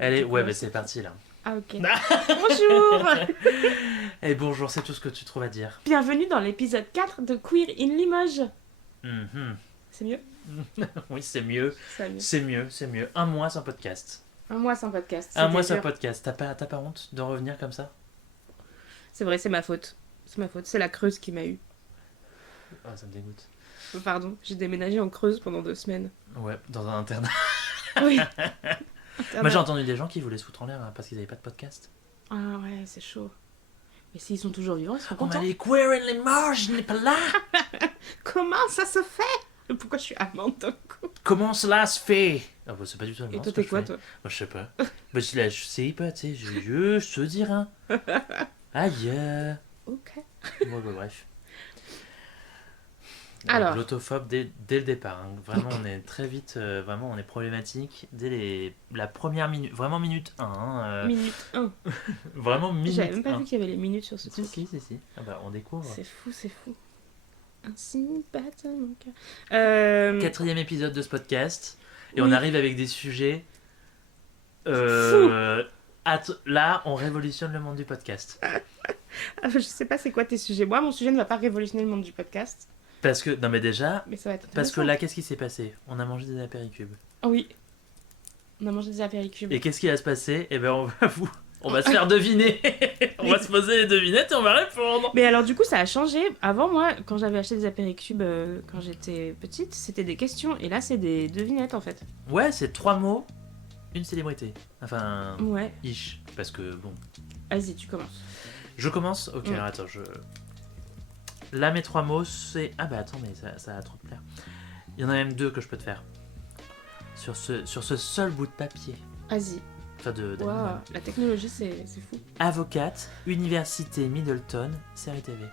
Allez, ouais, bah c'est parti là. Ah ok. Bonjour. Et bonjour, c'est tout ce que tu trouves à dire. Bienvenue dans l'épisode 4 de Queer in Limoges. Mhm. C'est mieux? Oui, c'est mieux. C'est mieux. C'est mieux, c'est mieux. Un mois sans podcast. Un mois sans podcast. Un mois c'était sans dur. podcast. T'as pas honte de revenir comme ça? C'est vrai, c'est ma faute. C'est ma faute. C'est la Creuse qui m'a eu. Ah, ça me dégoûte. Pardon, j'ai déménagé en Creuse pendant 2 semaines. Ouais, dans un internat. Oui. Moi j'ai entendu des gens qui voulaient se foutre en l'air hein, parce qu'ils avaient pas de podcast. Ah ouais, c'est chaud. Mais s'ils sont toujours vivants, ils seront On m'a contents. dit Queer in Limoges, je n'ai pas là. Comment ça se fait? Pourquoi je suis amante d'un coup? Comment cela se fait? Ah bah c'est pas du tout allemand. Et toi, ce que t'es quoi, je fais. toi? Moi je sais pas. Bah je sais pas, tu sais, je te dire hein. Aïe. Ok. Bon, bah, bref. Alors. L'autophobe dès le départ. Hein. Vraiment, on est très vite, vraiment, on est problématique dès la première minute. Vraiment minute 1. Hein, Minute 1. vraiment minute J'avais même pas 1. vu qu'il y avait les minutes sur ce truc. Si. Ah bah, on découvre. C'est fou, c'est fou. Ainsi batte mon cœur. 4e épisode de ce podcast. Et Oui. on arrive avec des sujets. Là, on révolutionne le monde du podcast. Je sais pas c'est quoi tes sujets. Moi, mon sujet ne va pas révolutionner le monde du podcast. Parce que, non mais déjà, Mais ça va être parce que intéressant. là, qu'est-ce qui s'est passé? On a mangé des apéricubes. Ah oui. On a mangé des apéricubes. Et qu'est-ce qui va se passer? Eh ben, on va se faire deviner. On va se poser les devinettes et on va répondre. Mais alors du coup, ça a changé. Avant, moi, quand j'avais acheté des apéricubes quand j'étais petite, c'était des questions. Et là, c'est des devinettes, en fait. Ouais, c'est 3 mots, une célébrité. Enfin, Ouais. ish. Parce que, bon. Vas-y, tu commences. Je commence? Ok, Mm. alors attends, Là, mes 3 mots, c'est... Ah bah attends, mais ça va trop te plaire. Il y en a même 2 que je peux te faire. Sur ce seul bout de papier. Vas-y. Enfin, Waouh, d'animal. la technologie, c'est fou. Avocate, Université Middleton, série TV.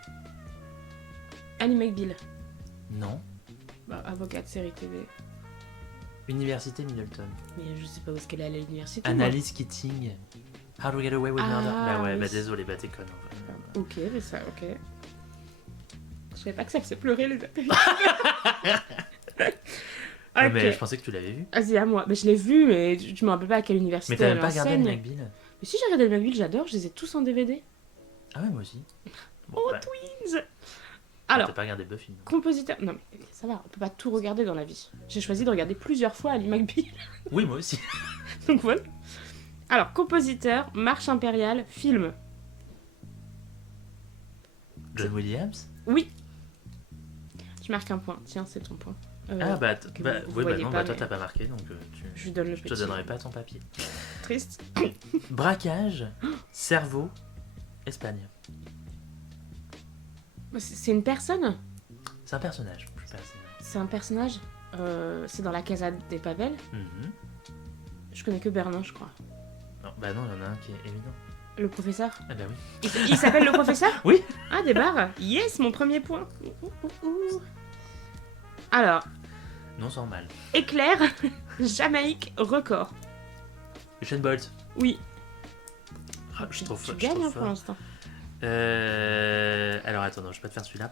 Annie McBeal. Non. Bah, avocate, série TV. Université Middleton. Mais je sais pas où est-ce qu'elle est allée à l'université. moi. Annalise Keating. How to get away with murder. Ah, Bah ouais, oui. bah désolé, bah t'es conne. En fait. Ok, mais ça, ok. Je savais pas que ça faisait pleurer les apéricubes. Ouais, Ok. mais je pensais que tu l'avais vu. Vas-y, à moi. Mais je l'ai vu, mais tu me rappelles pas à quelle université Mais t'as même elle pas regardé le enseigne. McBeal? Mais si, j'ai regardé le McBeal, j'adore, je les ai tous en DVD. Ah ouais, moi aussi. Bon, Oh, bah, Twins. t'as Alors, pas regardé Buffy. Non. compositeur... Non, mais ça va, on peut pas tout regarder dans la vie. J'ai choisi de regarder plusieurs fois Ali McBeal. Oui, moi aussi. Donc voilà. Alors, compositeur, marche impériale, film. John Williams. Oui. Je marque un point. Tiens, c'est ton point. Ah bah, que bah, vous ouais, bah voyez non, pas, bah toi mais- t'as pas marqué donc Je lui donne le je te petit. donnerai pas ton papier. Triste. Braquage, cerveau, Espagne. C'est une personne? C'est un personnage, plus personnage. C'est un personnage? C'est dans la Casa des Papel? Mhm. Je connais que Berlin, je crois. Non, bah non, il y en a un qui est évident. Le professeur? Ah bah oui. Il s'appelle le professeur? Oui. Ah, des barres. Yes, mon premier point. Alors, Non, sans mal. éclair, Jamaïque, record. Usain Bolt. Oui. Ah, je suis trop Tu fort. gagnes hein, pour l'instant. Alors attends, non, je vais pas te faire celui-là.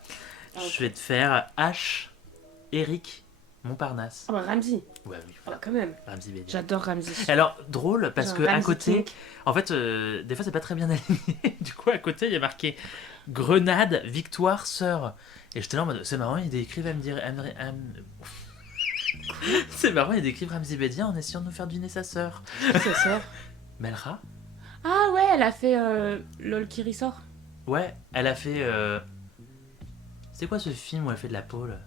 Ah, ok. Je vais te faire H. Eric Montparnasse. Ah bah Ramsey. Ouais, oui. Ah bah quand même. Ramsey Bédia. J'adore Ramsey. Alors, drôle, parce J'ai que un à Ramsey côté, kink. en fait, des fois c'est pas très bien aligné. Du coup, à côté, il y a marqué Grenade, Victoire, Sœur. Et j'étais là en mode, c'est marrant, ils décrivent c'est marrant, ils décrivent Ramsey Bédia en essayant de nous faire deviner sa sœur. Sa sœur. Melra. Ah ouais, elle a fait LOL qui ressort. Ouais, elle a fait. C'est quoi ce film où elle fait de la pole?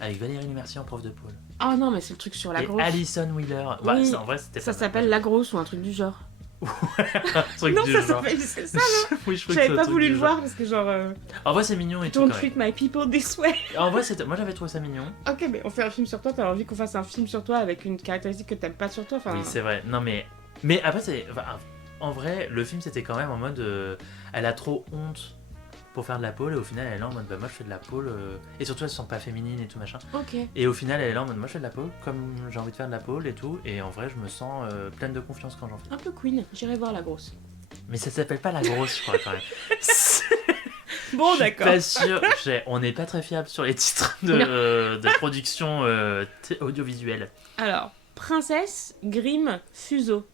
Avec Valérie Lemercier en prof de pole. Ah non, mais c'est le truc sur la Et grosse. Alison Wheeler. Oui, Ouais, en vrai, c'était Ça pas mal. s'appelle La Grosse ou un truc du genre. Un truc Non, du ça genre. s'appelle. C'est ça. Oui, je crois que c'est J'avais un pas truc voulu du le genre. voir parce que genre. En vrai, c'est mignon et tout. Don't Quand même. treat my people this way. En vrai, moi j'avais trouvé ça mignon. Ok, mais on fait un film sur toi. T'as envie qu'on fasse un film sur toi avec une caractéristique que t'aimes pas sur toi. Enfin, Oui, c'est vrai. Non, mais après, en vrai, le film c'était quand même en mode. Elle a trop honte pour faire de la pole et au final elle est là en mode bah moi je fais de la pole et surtout elle se sent pas féminine et tout machin. Ok. Et au final elle est là en mode moi je fais de la pole comme j'ai envie de faire de la pole et tout et en vrai je me sens pleine de confiance quand j'en fais. Un peu Queen. J'irai voir La Grosse. Mais ça s'appelle pas la grosse je crois quand même. Bon, Je suis d'accord. pas sûr. On n'est pas très fiable sur les titres de production audiovisuelle. Alors, Princesse, Grimm, Fuseau.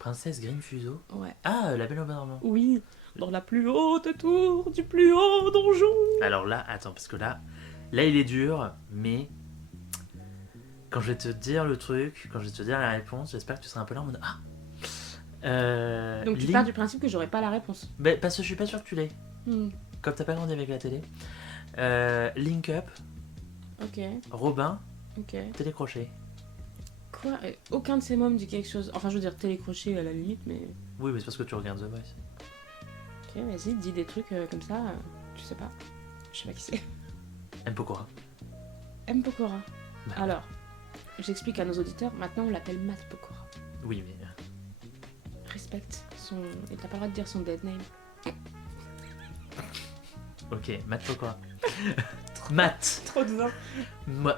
Princesse Green Fuseau. Ouais. Ah, La Belle au Bois dormant. Oui, dans la plus haute tour du plus haut donjon. Alors là, attends, parce que là il est dur, mais quand je vais te dire le truc, quand je vais te dire la réponse, j'espère que tu seras un peu là en mode Donc tu pars du principe que j'aurais pas la réponse. Ben, parce que je suis pas sûr que tu l'aies. Hmm. Comme t'as pas grandi avec la télé. Link Up, Ok, Robin, ok. Télécrochet. Quoi aucun de ces mots me dit quelque chose. Enfin, je veux dire télécrochet à la limite, mais... Oui, mais c'est parce que tu regardes The Voice. Ok, vas-y, dis des trucs comme ça. Tu sais pas. Je sais pas qui c'est. M. Pokora. M. Pokora. Bah. Alors, j'explique à nos auditeurs, maintenant on l'appelle Matt Pokora. Oui, mais... Respecte son... Et t'as pas le droit de dire son dead name. Ok, Matt Pokora. Matt. Trop de vin.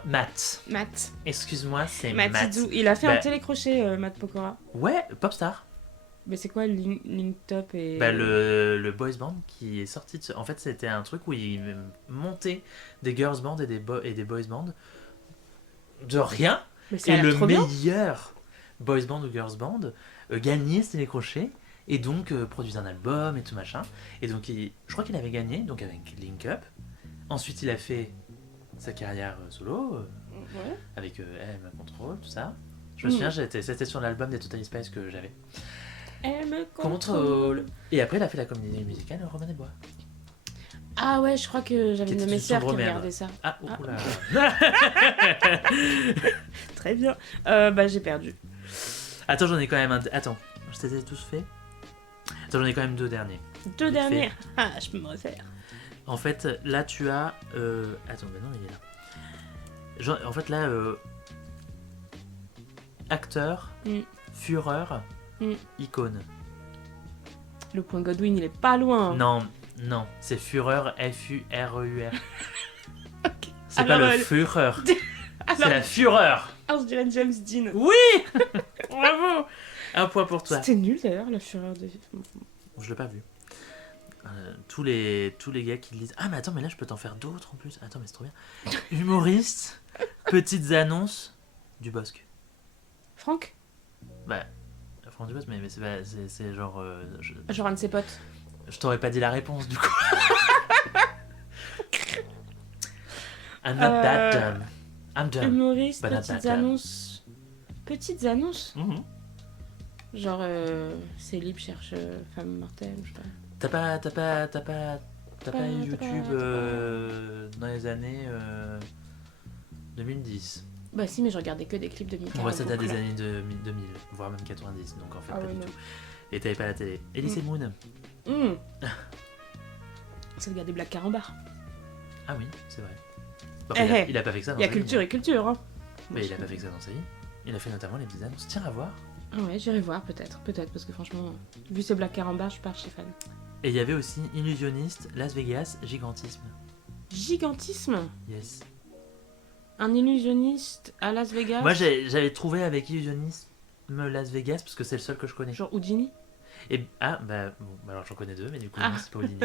Matt. Matt. Excuse-moi, c'est Matt. Matidou. Il a fait Bah. un télécrochet, Matt Pokora. Ouais, Popstar. Mais c'est quoi Link Top et... Bah, le boys band qui est sorti de En fait, c'était un truc où il montait des girls band et des boys band de rien. Mais ça a Et l'air le trop bien. meilleur boys band ou girls band gagnait ce télécrochet et donc produisait un album et tout machin. Et donc, je crois qu'il avait gagné donc avec Link Up. Ensuite, il a fait sa carrière solo Ouais. avec M Control, tout ça. Je me souviens, c'était sur l'album des Totally Spice que j'avais. M Contrôle. Et après, il a fait la comédie musicale Robin des Bois. Ah ouais, je crois que j'avais Qui une de était mes du sœurs qui Sandromède. regardait ça. Ah, Ah. oula. Très bien. Bah j'ai perdu. Attends, j'en ai quand même un. Attends, je t'ai tous fait. Attends, j'en ai quand même deux derniers. Deux Vite dernières. Ah, je peux me refaire. En fait, là, tu as. Attends, mais non, il est là. En fait, là. Acteur, fureur, icône. Le point Godwin, il est pas loin. Non, c'est fureur, F-U-R-E-U-R. Ok. C'est pas Alors, le fureur, c'est Alors, la fureur. je dirais James Dean. Oui. Bravo. Un point pour toi. C'était nul d'ailleurs, la fureur de... Je l'ai pas vu. Tous les gars qui disent ah mais attends mais là je peux t'en faire d'autres en plus. Attends mais c'est trop bien. Humoriste, petites annonces, du Bosque. Franck. Bah Franck Dubosc mais c'est genre Genre un de ses potes. je t'aurais pas dit la réponse du coup. I'm not that dumb. I'm dumb. Humoriste, But not petites that dumb. annonces. Petites annonces. Mhm. Genre, Célib cherche femme mortelle, je sais pas. T'as pas eu YouTube t'as pas. dans les années 2010. Bah si, mais je regardais que des clips de Mika. Ouais, ça date des années 2000, voire même 90, donc en fait Ah pas ouais, du non. tout. Et t'avais pas la télé. Elise et Moon. C'est le gars des Black Carambars. Ah oui, c'est vrai. Bon, Eh, il a pas fait que ça dans Il y a sa vie, culture et culture, hein. mais il a pas fait que ça dans sa vie. Il a fait notamment les petites annonces. Tiens à voir. Ah ouais, j'irai voir peut-être, parce que franchement, vu ce Black Carambars, je suis pas archi fan. Et il y avait aussi Illusionniste, Las Vegas, Gigantisme. Gigantisme. Yes. Un illusionniste à Las Vegas. Moi j'avais trouvé avec Illusionnisme Las Vegas parce que c'est le seul que je connais. Genre Houdini. Et bah bon, alors j'en connais deux, mais du coup Ah. non, c'est pas Houdini.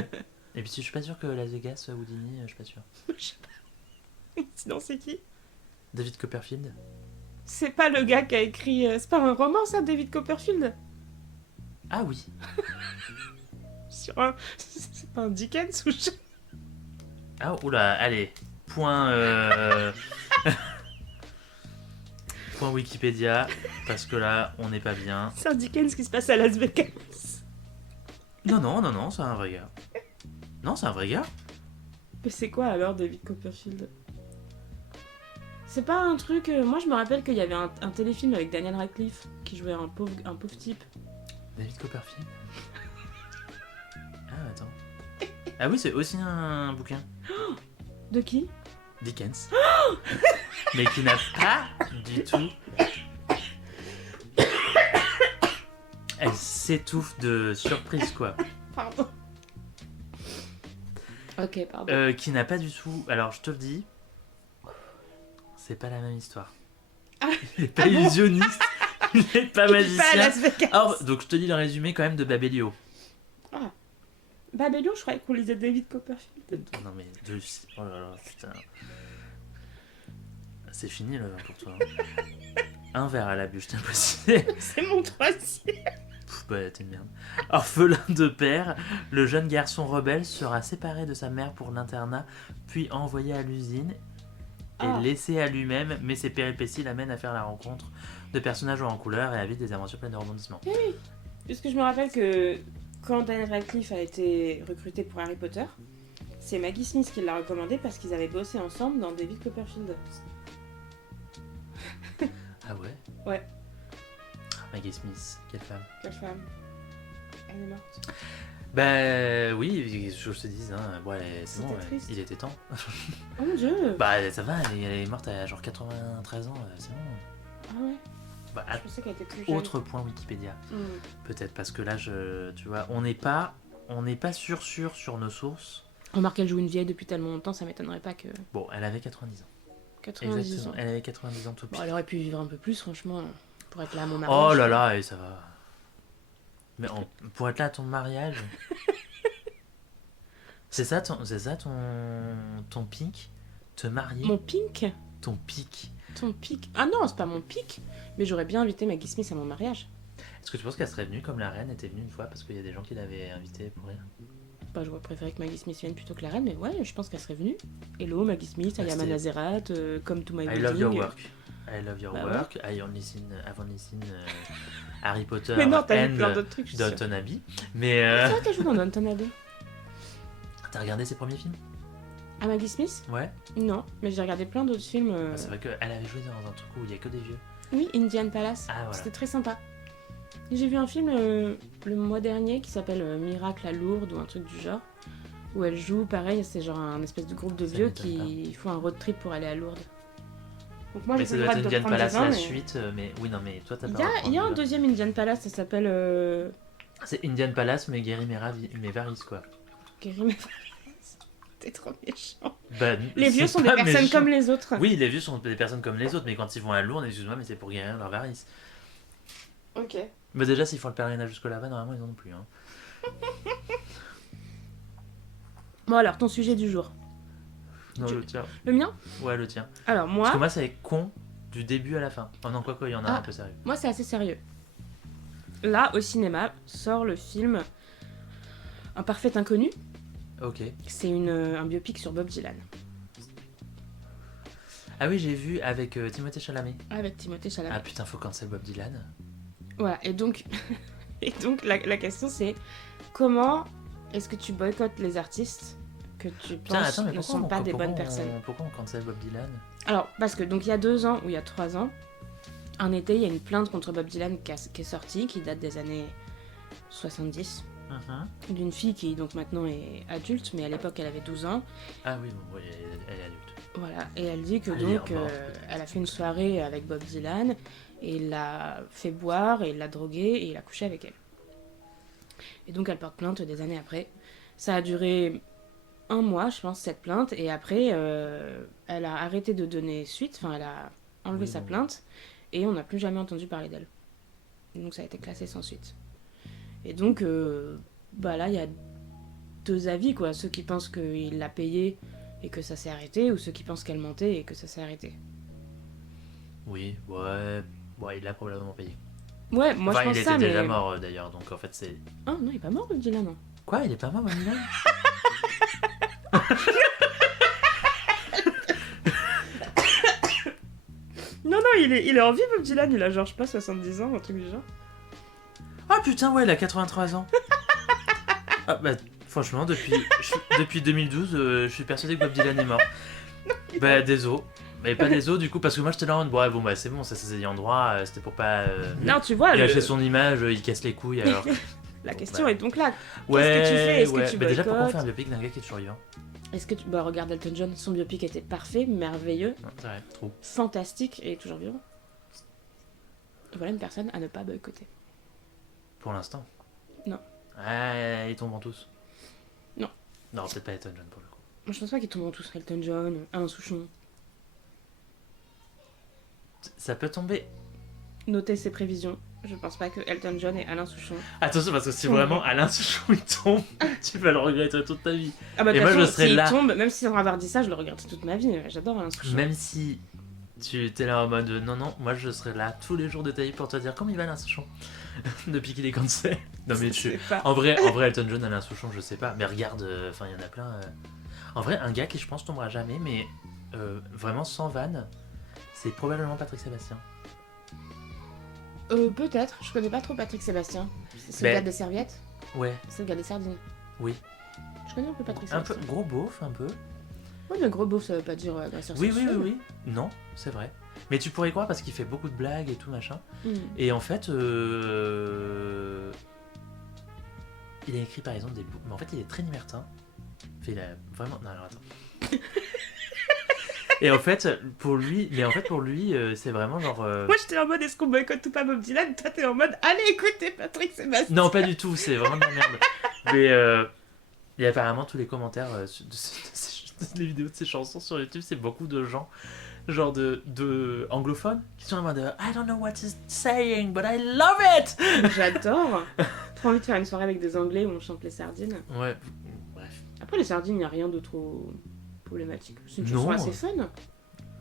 Et puis je suis pas sûr que Las Vegas, Houdini, je suis pas sûr. Je sais pas. Sinon, c'est qui? David Copperfield. C'est pas le gars qui a écrit. C'est pas un roman, ça, David Copperfield? Ah oui. Sur un. C'est pas un Dickens ou je... Ah oula, allez. Point point Wikipédia parce que là on n'est pas bien. C'est un Dickens qui se passe à Las Vegas. Non, c'est un vrai gars. Non, c'est un vrai gars. Mais c'est quoi alors, David Copperfield? C'est pas un truc. Moi, je me rappelle qu'il y avait un téléfilm avec Daniel Radcliffe qui jouait un pauvre type. David Copperfield. Ah attends. Ah oui, c'est aussi un bouquin. De qui? Dickens. Mais qui n'a pas du tout. Elle s'étouffe de surprise quoi. Pardon. Ok, pardon. Qui n'a pas du tout. Alors je te le dis. C'est pas la même histoire. Ah. Il est pas Ah bon illusionniste. Il est pas Pas à magicien. Las Vegas. Alors, donc je te lis le résumé quand même de Babelio. Babelio, je croyais qu'on lisait David Copperfield. Non mais oh là là, putain. C'est fini le vin pour toi. Hein. Un verre à la bûche, t'as possible. C'est mon troisième. Bah, t'es une merde. Orphelin de père, le jeune garçon rebelle sera séparé de sa mère pour l'internat, puis envoyé à l'usine et laissé à lui-même, mais ses péripéties l'amènent à faire la rencontre de personnages en couleur et à vivre des aventures pleines de rebondissements. Oui, parce que je me rappelle que quand Daniel Radcliffe a été recruté pour Harry Potter, c'est Maggie Smith qui l'a recommandé parce qu'ils avaient bossé ensemble dans David Copperfield. Ah ouais? Ouais. Maggie Smith, quelle femme. Quelle femme. Elle est morte. Bah oui, je te dis, hein, ouais, c'est bon, C'était triste. il était temps. Oh mon dieu. Bah ça va, elle est morte à genre 93 ans, c'est bon. Ah ouais. Bah, Je pensais qu'elle était plus jeune. autre point Wikipédia, Mm. peut-être, parce que là, tu vois, on n'est pas sûr sur nos sources. Remarque, elle joue une vieille depuis tellement longtemps, ça m'étonnerait pas que... Bon, elle avait 90 ans. 90 Exactement, ans. elle avait 90 ans tout Bon, pile. elle aurait pu vivre un peu plus, franchement, pour être là à mon mariage. Oh là là, et ça va. Mais pour être là à ton mariage... c'est ça ton pic? Te marier? Mon pink. Ton pic. Ton pic. Ah non, c'est pas mon pic. Mais j'aurais bien invité Maggie Smith à mon mariage. Est-ce que tu penses qu'elle serait venue comme la reine était venue une fois parce qu'il y a des gens qui l'avaient invitée pour rire? Bah, j'aurais préféré que Maggie Smith vienne plutôt que la reine, mais ouais, je pense qu'elle serait venue. Hello, Maggie Smith, Ayama c'était- Nazerat, Come to my I wedding. love your work. I love your Bah work. I've only seen Harry Potter Mais non, t'as vu and plein d'autres trucs, je suis sûre. Downton Abbey. Mais C'est vrai qu'elle joue dans Downton Abbey. t'as regardé ses premiers films? Ah, Maggie Smith? Ouais. Non, mais j'ai regardé plein d'autres films. Ah, c'est vrai qu'elle avait joué dans un truc où il y a que des vieux. Oui, Indian Palace. Ah, voilà. C'était très sympa. J'ai vu un film le mois dernier qui s'appelle Miracle à Lourdes ou un truc du genre. Où elle joue, pareil, c'est genre un espèce de groupe de Ça vieux m'étonne qui font un road trip pour aller à Lourdes. Donc moi Mais j'ai ça pas le doit droit être de Indian prendre Palace des vins, la mais... suite. Mais oui, non, mais toi t'as Il pas y le droit de a, prendre il y a du un vin. deuxième Indian Palace, ça s'appelle C'est Indian Palace, mais Gary Mevaris, quoi. Gary Mevaris. T'es trop méchant. Bah, Les vieux c'est sont des pas personnes méchant. comme les autres. Oui, les vieux sont des personnes comme les autres, mais quand ils vont à Lourdes, excuse-moi, mais c'est pour guérir leur varice. Ok. Mais déjà, s'ils font le pèlerinage jusqu'au là-bas, normalement, ils en ont plus. Hein. Bon alors, ton sujet du jour. Non, Tu- le tien. Le mien? Ouais, le tien. Alors Parce moi, que moi, c'est con du début à la fin. Oh non, quoi, il y en a Ah. un peu sérieux. moi c'est assez sérieux. Là, au cinéma, sort le film Un parfait inconnu. Ok. C'est un biopic sur Bob Dylan. Ah oui, j'ai vu avec Timothée Chalamet. Avec Timothée Chalamet. Ah putain, faut cancel Bob Dylan. Voilà, et donc, la question c'est comment est-ce que tu boycottes les artistes que tu Putain, penses attends, mais ne pourquoi sont on, pas des pourquoi bonnes on- personnes? Pourquoi on cancel Bob Dylan? Alors, parce que donc il y a 2 ans ou il y a 3 ans, un été, il y a une plainte contre Bob Dylan qui est sortie, qui date des années 70, d'une fille qui donc maintenant est adulte, mais à l'époque elle avait 12 ans. Ah oui, bon, oui, elle est adulte. Voilà, et elle dit que Elle est donc morte. elle a fait une soirée avec Bob Dylan et il l'a fait boire et il l'a droguée et il a couché avec elle. Et donc elle porte plainte des années après. Ça a duré 1 mois, je pense, cette plainte, et après elle a arrêté de donner suite, enfin elle a enlevé Oui, sa bon. plainte et on n'a plus jamais entendu parler d'elle. Donc ça a été classé sans suite. Et donc bah là il y a 2 avis quoi, ceux qui pensent qu'il l'a payé et que ça s'est arrêté, ou ceux qui pensent qu'elle mentait et que ça s'est arrêté. Oui, ouais. Bon, il l'a probablement payé. Ouais, moi Enfin, je pense il était ça, déjà mais... mort d'ailleurs, donc en fait c'est. Ah non, il est pas mort, Bob Dylan, non. Quoi, il est pas mort, Bob Dylan? Non, non, il est en vie, Bob Dylan, il a genre, je sais pas, 70 ans, un truc du genre. Ah putain, ouais, il a 83 ans. Ah bah, franchement, depuis 2012, je suis persuadé que Bob Dylan est mort. Bah, désolé. Mais pas désolé du coup, parce que moi j'étais là en mode, ouais, bon, bah c'est bon, ça s'est dit en droit, c'était pour pas. Non, tu vois, Il a fait son image, il casse les couilles alors. la question bah. est donc là. Ouais, Qu'est-ce que tu fais? Est-ce que ouais. tu Bah, déjà, pourquoi on boycottes? fait un biopic d'un gars qui est toujours vivant? Est-ce que tu... Bah regarde Elton John, son biopic était parfait, merveilleux, Non, c'est vrai, trop. fantastique et toujours vivant. Voilà une personne à ne pas boycotter. Pour l'instant. Non. Ah, ils tombent tous. Non. Non, peut-être pas Elton John pour le coup. Moi je pense pas qu'ils tomberont tous Elton John, Alain Souchon. Ça peut tomber. Notez ses prévisions. Je pense pas que Elton John et Alain Souchon... Attention, parce que si vraiment Alain Souchon il tombe, tu vas le regretter toute ta vie. Ah bah de Et toute moi, je façon, serais s'il là. tombe, même sans avoir dit ça, je le regretterai toute ma vie. J'adore Alain Souchon. Même si Tu t'es là en mode non, moi je serai là tous les jours de ta vie pour te dire comment il va Alain Souchon depuis qu'il est cancel. Non mais Je sais pas. en vrai, Elton John, Alain Souchon, je sais pas, mais regarde, enfin il y en a plein. En vrai, un gars qui je pense tombera jamais, mais vraiment sans vanne, c'est probablement Patrick Sébastien. Peut-être, je connais pas trop Patrick Sébastien. C'est Mais- le gars des serviettes. Ouais, C'est le gars des sardines. oui. Je connais un peu Patrick Un peu Sébastien. gros beauf, un peu. Oui, mais gros beauf, ça veut pas dire agresseur Oui, sexuel. Non, c'est vrai. Mais tu pourrais y croire parce qu'il fait beaucoup de blagues et tout machin. Hmm. Et en fait, il a écrit par exemple des bouquins. Mais en fait, il est très libertin. Enfin, il a vraiment. Non, alors attends. Et en fait, pour lui, c'est vraiment genre. Moi, j'étais en mode est-ce qu'on boycotte ou pas Bob Dylan? Toi, t'es en mode allez écouter Patrick Sébastien. Non, pas du tout. C'est vraiment de la merde. Mais et apparemment, tous les commentaires les vidéos de ses chansons sur YouTube, c'est beaucoup de gens, genre de anglophones, qui sont en mode I don't know what he's saying, but I love it. J'adore. Trop envie de faire une soirée avec des Anglais où on chante les sardines. Ouais. Bref. Après, les sardines, il n'y a rien de trop problématique. C'est une Non. chanson assez fun.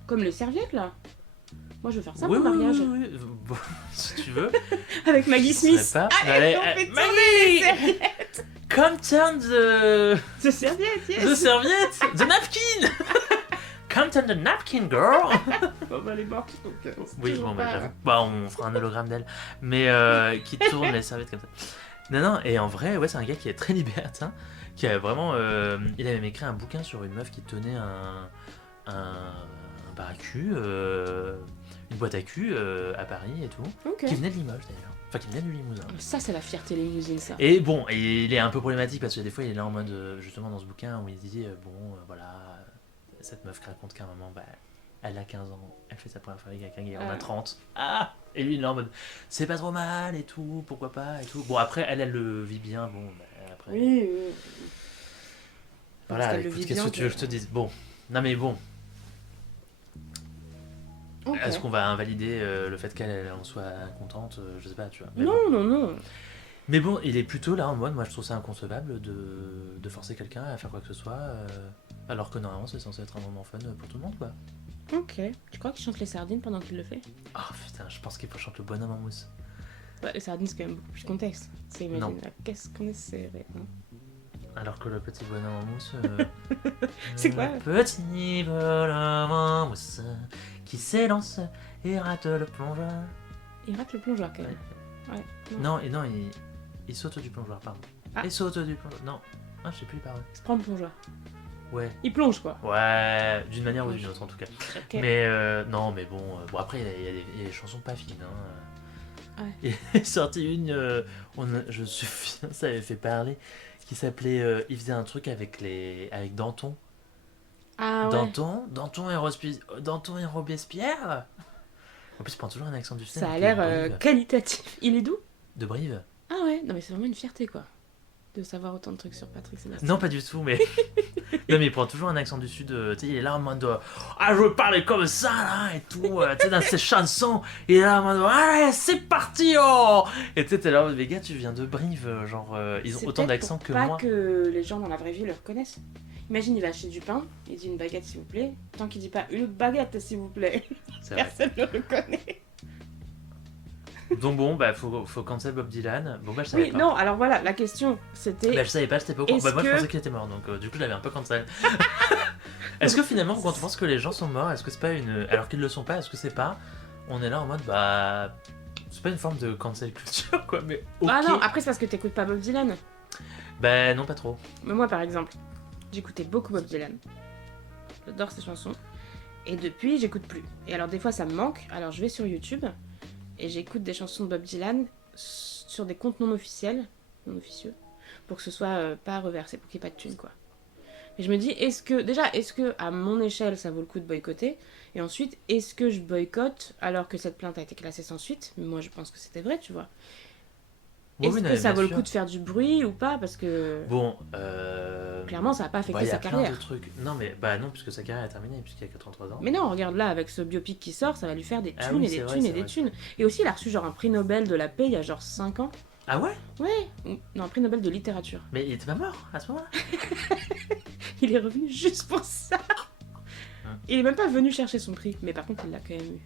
Comme les serviettes, là. Moi, je veux faire ça Oui, pour oui, mariage. oui, oui. Bon, si tu veux. Avec Maggie Ce serait Smith. pas- Allez, on Allez, fait tourner les serviettes. Come turn The serviette, yes. the serviette, the napkin. Come turn the napkin, girl. Bon, bah, elle est morte, donc c'est Oui, toujours bon, bah, pas- j'avoue. Bah, on fera un hologramme d'elle. Mais qui tourne les serviettes comme ça. Non, et en vrai, ouais, c'est un gars qui est très libertin. Qui a vraiment. Il a même écrit un bouquin sur une meuf qui tenait un bar à cul, une boîte à cul à Paris et tout. Ok. Qui venait de Limoges d'ailleurs. Enfin, qui venait du Limousin. Ça, c'est la fierté limousine, ça. Et bon, et il est un peu problématique parce que des fois il est là en mode, justement dans ce bouquin où il dit, voilà, cette meuf qui raconte qu'à un moment, bah, elle a 15 ans, elle fait sa première fois avec quelqu'un qui en a 30. Ah. Et lui il est là en mode, c'est pas trop mal et tout, pourquoi pas et tout. Bon après, elle le vit bien, bon, bah, après... Oui, oui. Voilà, Parce qu'elle le écoute, vit qu'est-ce que bien, tu veux que je te dise? Bon, non mais bon, Ok. est-ce qu'on va invalider le fait qu'elle en soit contente? Je sais pas, tu vois. Mais Non, bon. non. Mais bon, il est plutôt là en mode, moi je trouve ça inconcevable de forcer quelqu'un à faire quoi que ce soit, alors que normalement c'est censé être un moment fun pour tout le monde, quoi. Ok. Tu crois qu'il chante les sardines pendant qu'il le fait? Oh putain, je pense qu'il faut chanter le bonhomme en mousse. Ouais, les sardines, c'est quand même beaucoup plus de contexte. C'est Non. imagine, là, qu'est-ce qu'on est serré, hein. Alors que le petit bonhomme en mousse. C'est quoi? Le petit bonhomme en mousse qui s'élance et rate le plongeur. Il rate le plongeur, quand même. Ouais. Non, il saute du plongeoir, pardon. Ah. Il saute du plongeoir. Non, ah, je sais plus les paroles. Il se prend le plongeur. Ouais. Il plonge, quoi. Ouais, d'une manière ou d'une autre en tout cas. Ok. Mais non, mais bon, bon après il y a des chansons pas fines. Hein. Ouais. Il est sorti une, je me souviens, ça avait fait parler, qui s'appelait, il faisait un truc avec Danton. Ah ouais. Danton et Robespierre. En plus, il prend toujours un accent du Sud. Ça a l'air qualitatif. Il est d'où? De Brive. Ah ouais. Non, mais c'est vraiment une fierté, quoi. De savoir autant de trucs sur Patrick Sébastien. Non, pas du tout, mais. Non, mais il prend toujours un accent du Sud. Tu sais, il est là en mode. Ah, je veux parler comme ça, là, et tout. Tu sais, dans ses chansons. Il est là en mode. Allez, c'est parti, oh. Et tu sais, t'es là en mode. Mais gars, tu viens de Brive. Genre, ils ont C'est autant peut-être d'accent que pour pas moi. que les gens dans la vraie vie le reconnaissent. Imagine, il va acheter du pain, il dit une baguette s'il vous plaît. Tant qu'il dit pas une baguette s'il vous plaît, C'est vrai. personne ne le reconnaît. Donc, bon, bah, faut cancel Bob Dylan. Bon, bah, je savais Oui, pas. non, alors voilà, la question c'était. Bah, je savais pas, j'étais pas au courant. Est-ce Bah, moi, je que- pensais qu'il était mort. Donc, du coup, je l'avais un peu cancel. Est-ce que finalement, quand on pense que les gens sont morts, est-ce que c'est pas une. Alors qu'ils le sont pas, est-ce que c'est pas. On est là en mode. Bah. C'est pas une forme de cancel culture, quoi. Mais. Ok. Ah non, après c'est parce que t'écoutes pas Bob Dylan. Bah, non, pas trop. Mais moi par exemple, j'écoutais beaucoup Bob Dylan. J'adore ses chansons. Et depuis, j'écoute plus. Et alors des fois ça me manque, alors je vais sur YouTube et j'écoute des chansons de Bob Dylan sur des comptes non officiels, non officieux, pour que ce soit pas reversé, pour qu'il n'y ait pas de thunes quoi. Et je me dis, est-ce que à mon échelle ça vaut le coup de boycotter? Et ensuite, est-ce que je boycotte alors que cette plainte a été classée sans suite? Mais moi je pense que c'était vrai, tu vois. Oui, Est-ce oui, non, que mais ça bien vaut le sûr. coup de faire du bruit ou pas? Parce que Bon, clairement ça n'a pas affecté bah, y a sa plein carrière. de trucs. Non, mais bah non, puisque sa carrière est terminée, puisqu'il a 83 ans. Mais non, regarde là, avec ce biopic qui sort, ça va lui faire des Ah thunes oui, et c'est des vrai, thunes c'est et des vrai. thunes. Et aussi, il a reçu genre un prix Nobel de la paix il y a genre 5 ans. Ah ouais? Ouais, non, un prix Nobel de littérature. Mais il était pas mort à ce moment-là? Il est revenu juste pour ça. Il est même pas venu chercher son prix, mais par contre, il l'a quand même eu.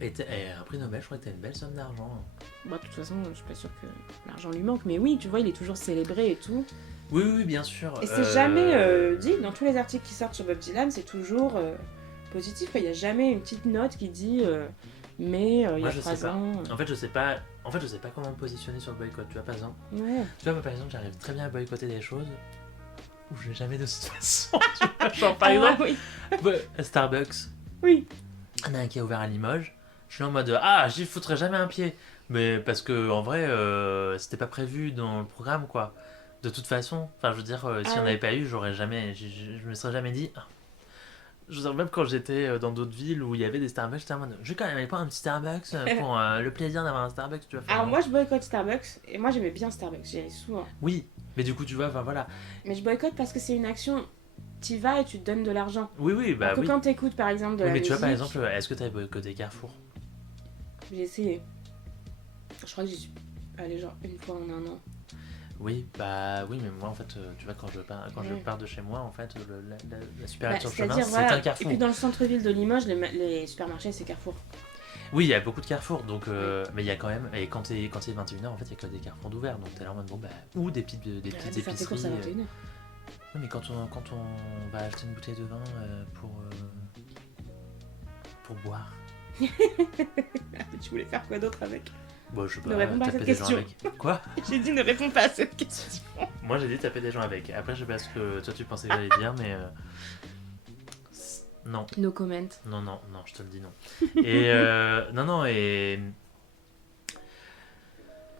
Et un prix Nobel, je crois que t'as une belle somme d'argent. Bah, de toute façon, je suis pas sûre que l'argent lui manque, mais oui, tu vois, il est toujours célébré et tout. Oui, oui, bien sûr. Et c'est jamais dit, dans tous les articles qui sortent sur Bob Dylan, c'est toujours positif, quoi. Il y a jamais une petite note qui dit mais il y Moi, a je 3 sais pas. ans. En fait, je sais pas. En fait, je sais pas comment me positionner sur le boycott. Tu vois, par exemple. Ouais. Tu vois, moi, par exemple, j'arrive très bien à boycotter des choses où je n'ai jamais de toute façon. Tu vois, genre, par exemple, oui. Starbucks. Oui. Il y en a un qui a ouvert à Limoges. Je suis en mode ah, j'y foutrais jamais un pied. Mais parce que en vrai, c'était pas prévu dans le programme, quoi. De toute façon, enfin, je veux dire, si on oui. n'avait pas eu, j'aurais jamais, je me serais jamais dit. Ah. Je veux dire, même quand j'étais dans d'autres villes où il y avait des Starbucks, j'étais en mode, je vais quand même aller prendre un petit Starbucks pour le plaisir d'avoir un Starbucks, tu vois. Alors moi je boycotte Starbucks et moi j'aimais bien Starbucks, j'y allais souvent. Oui, mais du coup, tu vois, enfin voilà. Mais je boycotte parce que c'est une action, t'y vas et tu te donnes de l'argent. Oui, oui, bah Alors que oui. quand t'écoutes par exemple de Oui, la mais musique, tu vois, par exemple, est-ce que t'avais boycotté Carrefour? j'ai essayé. Je crois que j'y suis allée genre une fois en un an. Oui, bah oui, mais moi en fait, tu vois, quand je pars de chez moi, en fait, la supérieure sur le chemin, c'est-à-dire, c'est voilà. un Et Carrefour. puis dans le centre-ville de Limoges, les supermarchés c'est Carrefour. Oui, il y a beaucoup de Carrefour, donc, mais il y a quand même, et quand c'est 21h, en fait, il y a que des Carrefours d'ouvert, donc t'es là en mode bon, bah, ou des petites Faire tes épiceries. courses à 21h. Oui, mais quand on va acheter une bouteille de vin pour boire, Tu voulais faire quoi d'autre avec? bon, je sais Ne pas, réponds pas à taper cette des gens question. avec. Quoi? J'ai dit ne réponds pas à cette question. Moi j'ai dit taper des gens avec. Après, je sais pas ce que toi tu pensais que j'allais dire, mais. Non. No comment. Non, non, non, je te le dis non. Et non, non, et.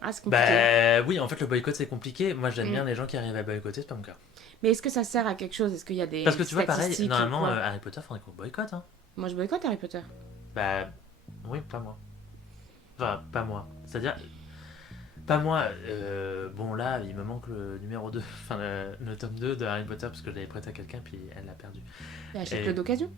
Ah, c'est compliqué. Bah oui, en fait, le boycott c'est compliqué. Moi j'aime Mm. bien les gens qui arrivent à boycotter, c'est pas mon cas. Mais est-ce que ça sert à quelque chose? Est-ce qu'il y a des Parce que tu vois, pareil, statistiques ou normalement, quoi Harry Potter, faudrait qu'on boycotte, hein. Moi je boycotte Harry Potter. Bah. Oui, pas moi. Enfin, pas moi. C'est-à-dire. Pas moi. Bon, là, il me manque le numéro 2, enfin le tome 2 de Harry Potter parce que je l'avais prêté à quelqu'un puis elle l'a perdu. Et achète-le d'occasion.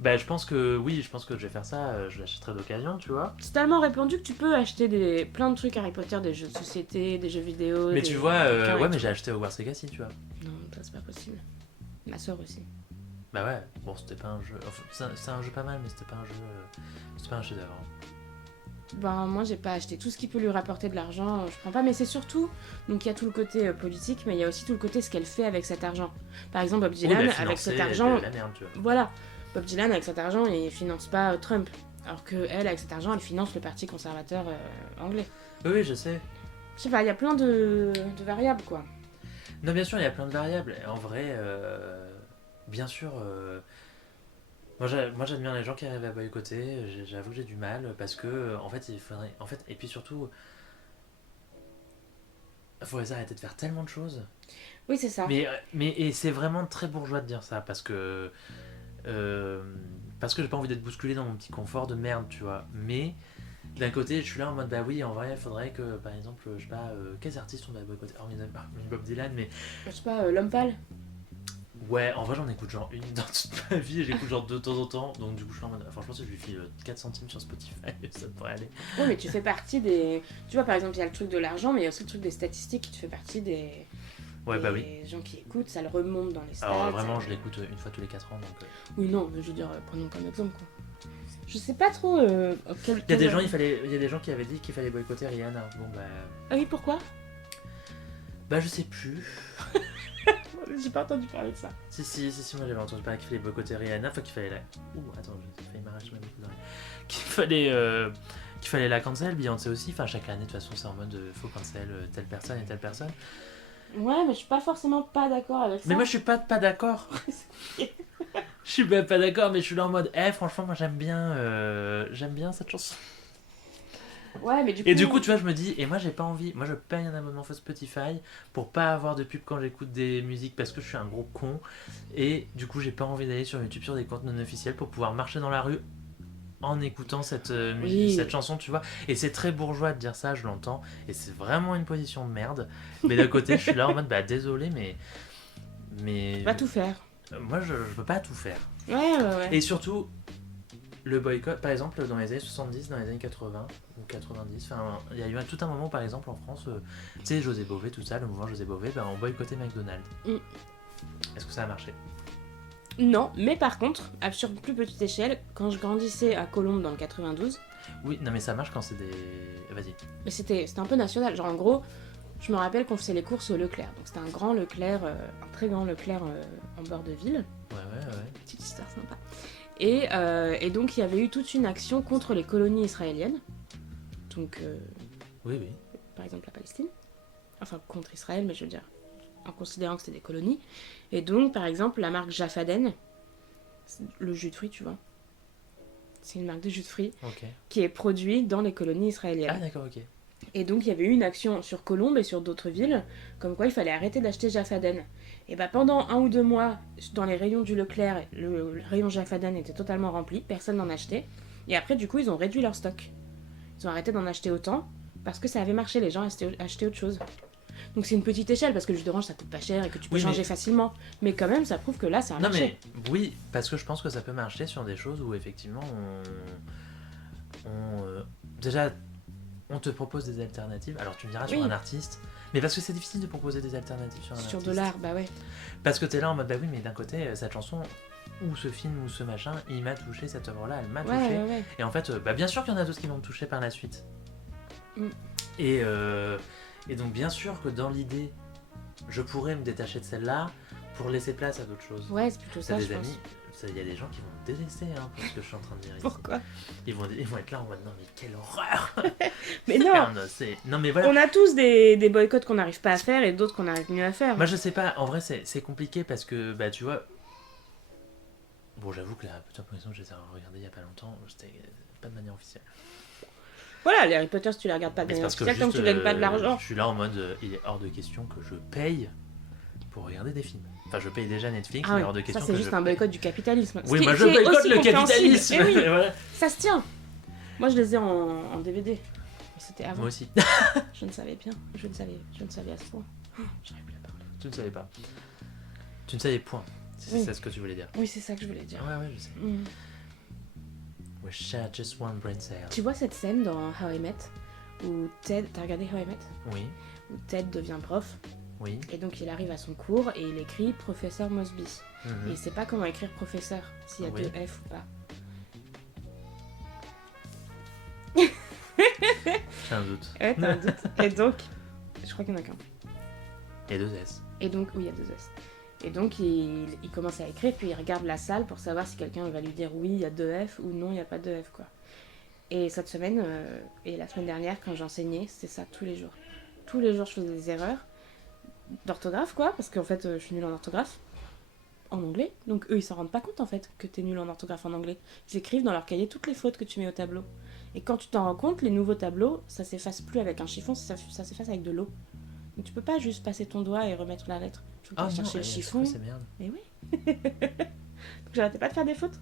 Bah, je pense que oui, je pense que je vais faire ça. Je l'achèterai d'occasion, tu vois. C'est tellement répandu que tu peux acheter plein de trucs Harry Potter, des jeux de société, des jeux vidéo. Mais des tu vois, bouquins et ouais, mais tout. j'ai acheté Hogwarts Legacy, tu vois. Non, ça c'est pas possible. Ma soeur aussi. Bah ouais, bon, c'était pas un jeu. Enfin, c'est un jeu pas mal, mais c'était pas un jeu. C'était pas un chef-d'œuvre. Ben moi j'ai pas acheté tout ce qui peut lui rapporter de l'argent, je prends pas. Mais c'est surtout, donc il y a tout le côté politique, mais il y a aussi tout le côté ce qu'elle fait avec cet argent. Par exemple Bob Dylan, Oui, mais avec cet financer argent, de la merde, tu vois. voilà, Bob Dylan avec cet argent il finance pas Trump. Alors que elle avec cet argent elle finance le parti conservateur anglais. Oui, oui, je sais. Je sais pas, il y a plein de variables quoi. Non, bien sûr, il y a plein de variables. En vrai, bien sûr. Moi, j'admire les gens qui arrivent à boycotter. J'avoue que j'ai du mal parce que, en fait, il faudrait. En fait, et puis surtout, il faudrait arrêter de faire tellement de choses. Oui c'est ça. Mais et c'est vraiment très bourgeois de dire ça parce que. Parce que j'ai pas envie d'être bousculé dans mon petit confort de merde, tu vois. Mais d'un côté, je suis là en mode bah oui, en vrai, il faudrait que, par exemple, je sais pas, quels artistes on va boycotter. Hormis Bob Dylan, mais. Je sais pas, l'homme pâle. Ouais, en vrai, j'en écoute genre une dans toute ma vie et j'écoute genre de temps en temps. Donc, du coup, je suis en mode. Franchement, si je lui file 4 centimes sur Spotify, ça devrait aller. Oui, mais tu fais partie des. Tu vois, par exemple, il y a le truc de l'argent, mais il y a aussi le truc des statistiques qui te fait partie des. Ouais, bah oui. Les gens qui écoutent, ça le remonte dans les stats. Alors, vraiment, ça- je l'écoute une fois tous les 4 ans. Donc, Oui, non, mais je veux dire, prenons comme exemple, quoi. Je sais pas trop. Il y a des gens, il y a des gens qui avaient dit qu'il fallait boycotter Rihanna. Bon, bah. Ah oui, pourquoi? Bah, je sais plus. J'ai pas entendu parler de ça. Si, moi j'avais entendu parler qu'il fallait boycotter Rihanna. Enfin, qu'il fallait la. Ouh, attends, j'ai failli m'arracher ma boucle d'oreille. Qu'il fallait la cancel, Beyoncé aussi. Enfin, chaque année, de toute façon, c'est en mode faut cancel telle personne et telle personne. Ouais, mais je suis pas forcément pas d'accord avec ça. Mais moi, je suis pas d'accord. Je suis pas d'accord, mais je suis là en mode, franchement, moi j'aime bien cette chanson. Ouais, mais du coup. Et du coup, tu vois, je me dis, et moi j'ai pas envie, moi je paye un abonnement sur Spotify pour pas avoir de pub quand j'écoute des musiques parce que je suis un gros con. Et du coup, j'ai pas envie d'aller sur YouTube sur des comptes non officiels pour pouvoir marcher dans la rue en écoutant cette musique, Oui. cette chanson, tu vois. Et c'est très bourgeois de dire ça, je l'entends. Et c'est vraiment une position de merde. Mais d'un côté, je suis là en mode, bah désolé, mais. Pas tout faire. Moi, je peux pas tout faire. Ouais. Et surtout, le boycott, par exemple, dans les années 70, dans les années 80 ou 90, enfin, il y a eu tout un moment, par exemple, en France, tu sais, José Bové, tout ça, le mouvement José Bové, ben, on boycottait McDonald's. Mm. Est-ce que ça a marché? Non, mais par contre, sur plus petite échelle, quand je grandissais à Colombes dans le 92, Oui, non mais ça marche quand c'est des... Vas-y. mais c'était un peu national. Genre en gros, je me rappelle qu'on faisait les courses au Leclerc. Donc c'était un grand Leclerc, un très grand Leclerc en bord de ville. Ouais. Petite histoire sympa. Et donc il y avait eu toute une action contre les colonies israéliennes. Donc Oui. par exemple la Palestine. Enfin contre Israël, mais je veux dire en considérant que c'était des colonies. Et donc par exemple la marque Jaffaden, le jus de fruits, tu vois. C'est une marque de jus de fruits Ok. qui est produit dans les colonies israéliennes. Ah d'accord, ok. Et donc il y avait eu une action sur Colombes et sur d'autres villes, comme quoi il fallait arrêter d'acheter Jaffaden. Et bah pendant 1 ou 2 mois, dans les rayons du Leclerc, le rayon Jaffaden était totalement rempli, personne n'en achetait. Et après du coup ils ont réduit leur stock. Ils ont arrêté d'en acheter autant, parce que ça avait marché, les gens achetaient autre chose. Donc c'est une petite échelle, parce que le jus d'orange ça coûte pas cher et que tu peux Oui, changer mais- facilement. Mais quand même ça prouve que là ça a Non marché. mais oui, parce que je pense que ça peut marcher sur des choses où effectivement déjà on te propose des alternatives. Alors tu me diras sur Oui. un artiste, mais parce que c'est difficile de proposer des alternatives sur un Sur artiste. de l'art, bah ouais. Parce que t'es là en mode bah oui, mais d'un côté cette chanson ou ce film ou ce machin, il m'a touché, cette œuvre-là, elle m'a touché. Ouais. Et en fait, bah bien sûr qu'il y en a d'autres qui vont me toucher par la suite. Mm. Et donc bien sûr que dans l'idée, je pourrais me détacher de celle-là pour laisser place à d'autres choses. Ouais, c'est plutôt T'as ça, je des pense. amis, il y a des gens qui vont me détester pour ce que je suis en train de dire ici. Pourquoi Ils vont être là en mode non mais quelle horreur. Mais non, Non mais voilà. on a tous des boycotts qu'on n'arrive pas à faire et d'autres qu'on arrive mieux à faire. Moi je sais pas, en vrai c'est compliqué parce que bah tu vois. Bon j'avoue que la petite impression je les ai regardés il y a pas longtemps, c'était pas de manière officielle. Voilà, les Harry Potter, si tu les regardes pas de Mais c'est manière parce que officielle, tant que juste, tu gagnes pas de l'argent. je suis là en mode il est hors de question que je paye pour regarder des films. Enfin je paye déjà Netflix, Ah mais oui, hors de ça question c'est que juste je un paye. boycott du capitalisme. Oui, Ce moi qui je est boycotte aussi le compréhensible. capitalisme. Eh oui, Voilà. ça se tient. Moi je les ai en DVD. C'était avant. Moi aussi. Je ne savais bien. Je ne savais à ce point. J'aurais pu la parler. Tu ne savais pas. Tu ne savais point. Si Oui. c'est ça ce que tu voulais dire. Oui, c'est ça que je voulais dire. Ouais, je sais. Mm. We share just one brain cell. Tu vois cette scène dans How I Met où Ted. T'as regardé How I Met Oui, Où Ted devient prof oui. et donc il arrive à son cours et il écrit Professeur Mosby. Et Mhm. il sait pas comment écrire professeur, s'il y a Oui. 2 F ou pas. J'ai un doute. Ouais, t'as un doute. Et donc, je crois qu'il n'y en a qu'un. Et 2 S. Et donc, oui, il y a 2 S. Et donc, il commence à écrire, puis il regarde la salle pour savoir si quelqu'un va lui dire oui, il y a 2 F ou non, il n'y a pas 2 F, quoi. Et cette semaine, et la semaine dernière, quand j'enseignais, c'était ça tous les jours. Tous les jours, je faisais des erreurs d'orthographe, quoi, parce qu'en fait, je suis nulle en orthographe. En anglais. Donc, eux, ils s'en rendent pas compte, en fait, que t'es nul en orthographe en anglais. Ils écrivent dans leur cahier toutes les fautes que tu mets au tableau. Et quand tu t'en rends compte, les nouveaux tableaux, ça s'efface plus avec un chiffon, ça s'efface avec de l'eau. Donc, tu peux pas juste passer ton doigt et remettre la lettre. Tu peux Ah pas non, chercher le chiffon. c'est merde. Mais oui. Donc, j'arrêtais pas de faire des fautes.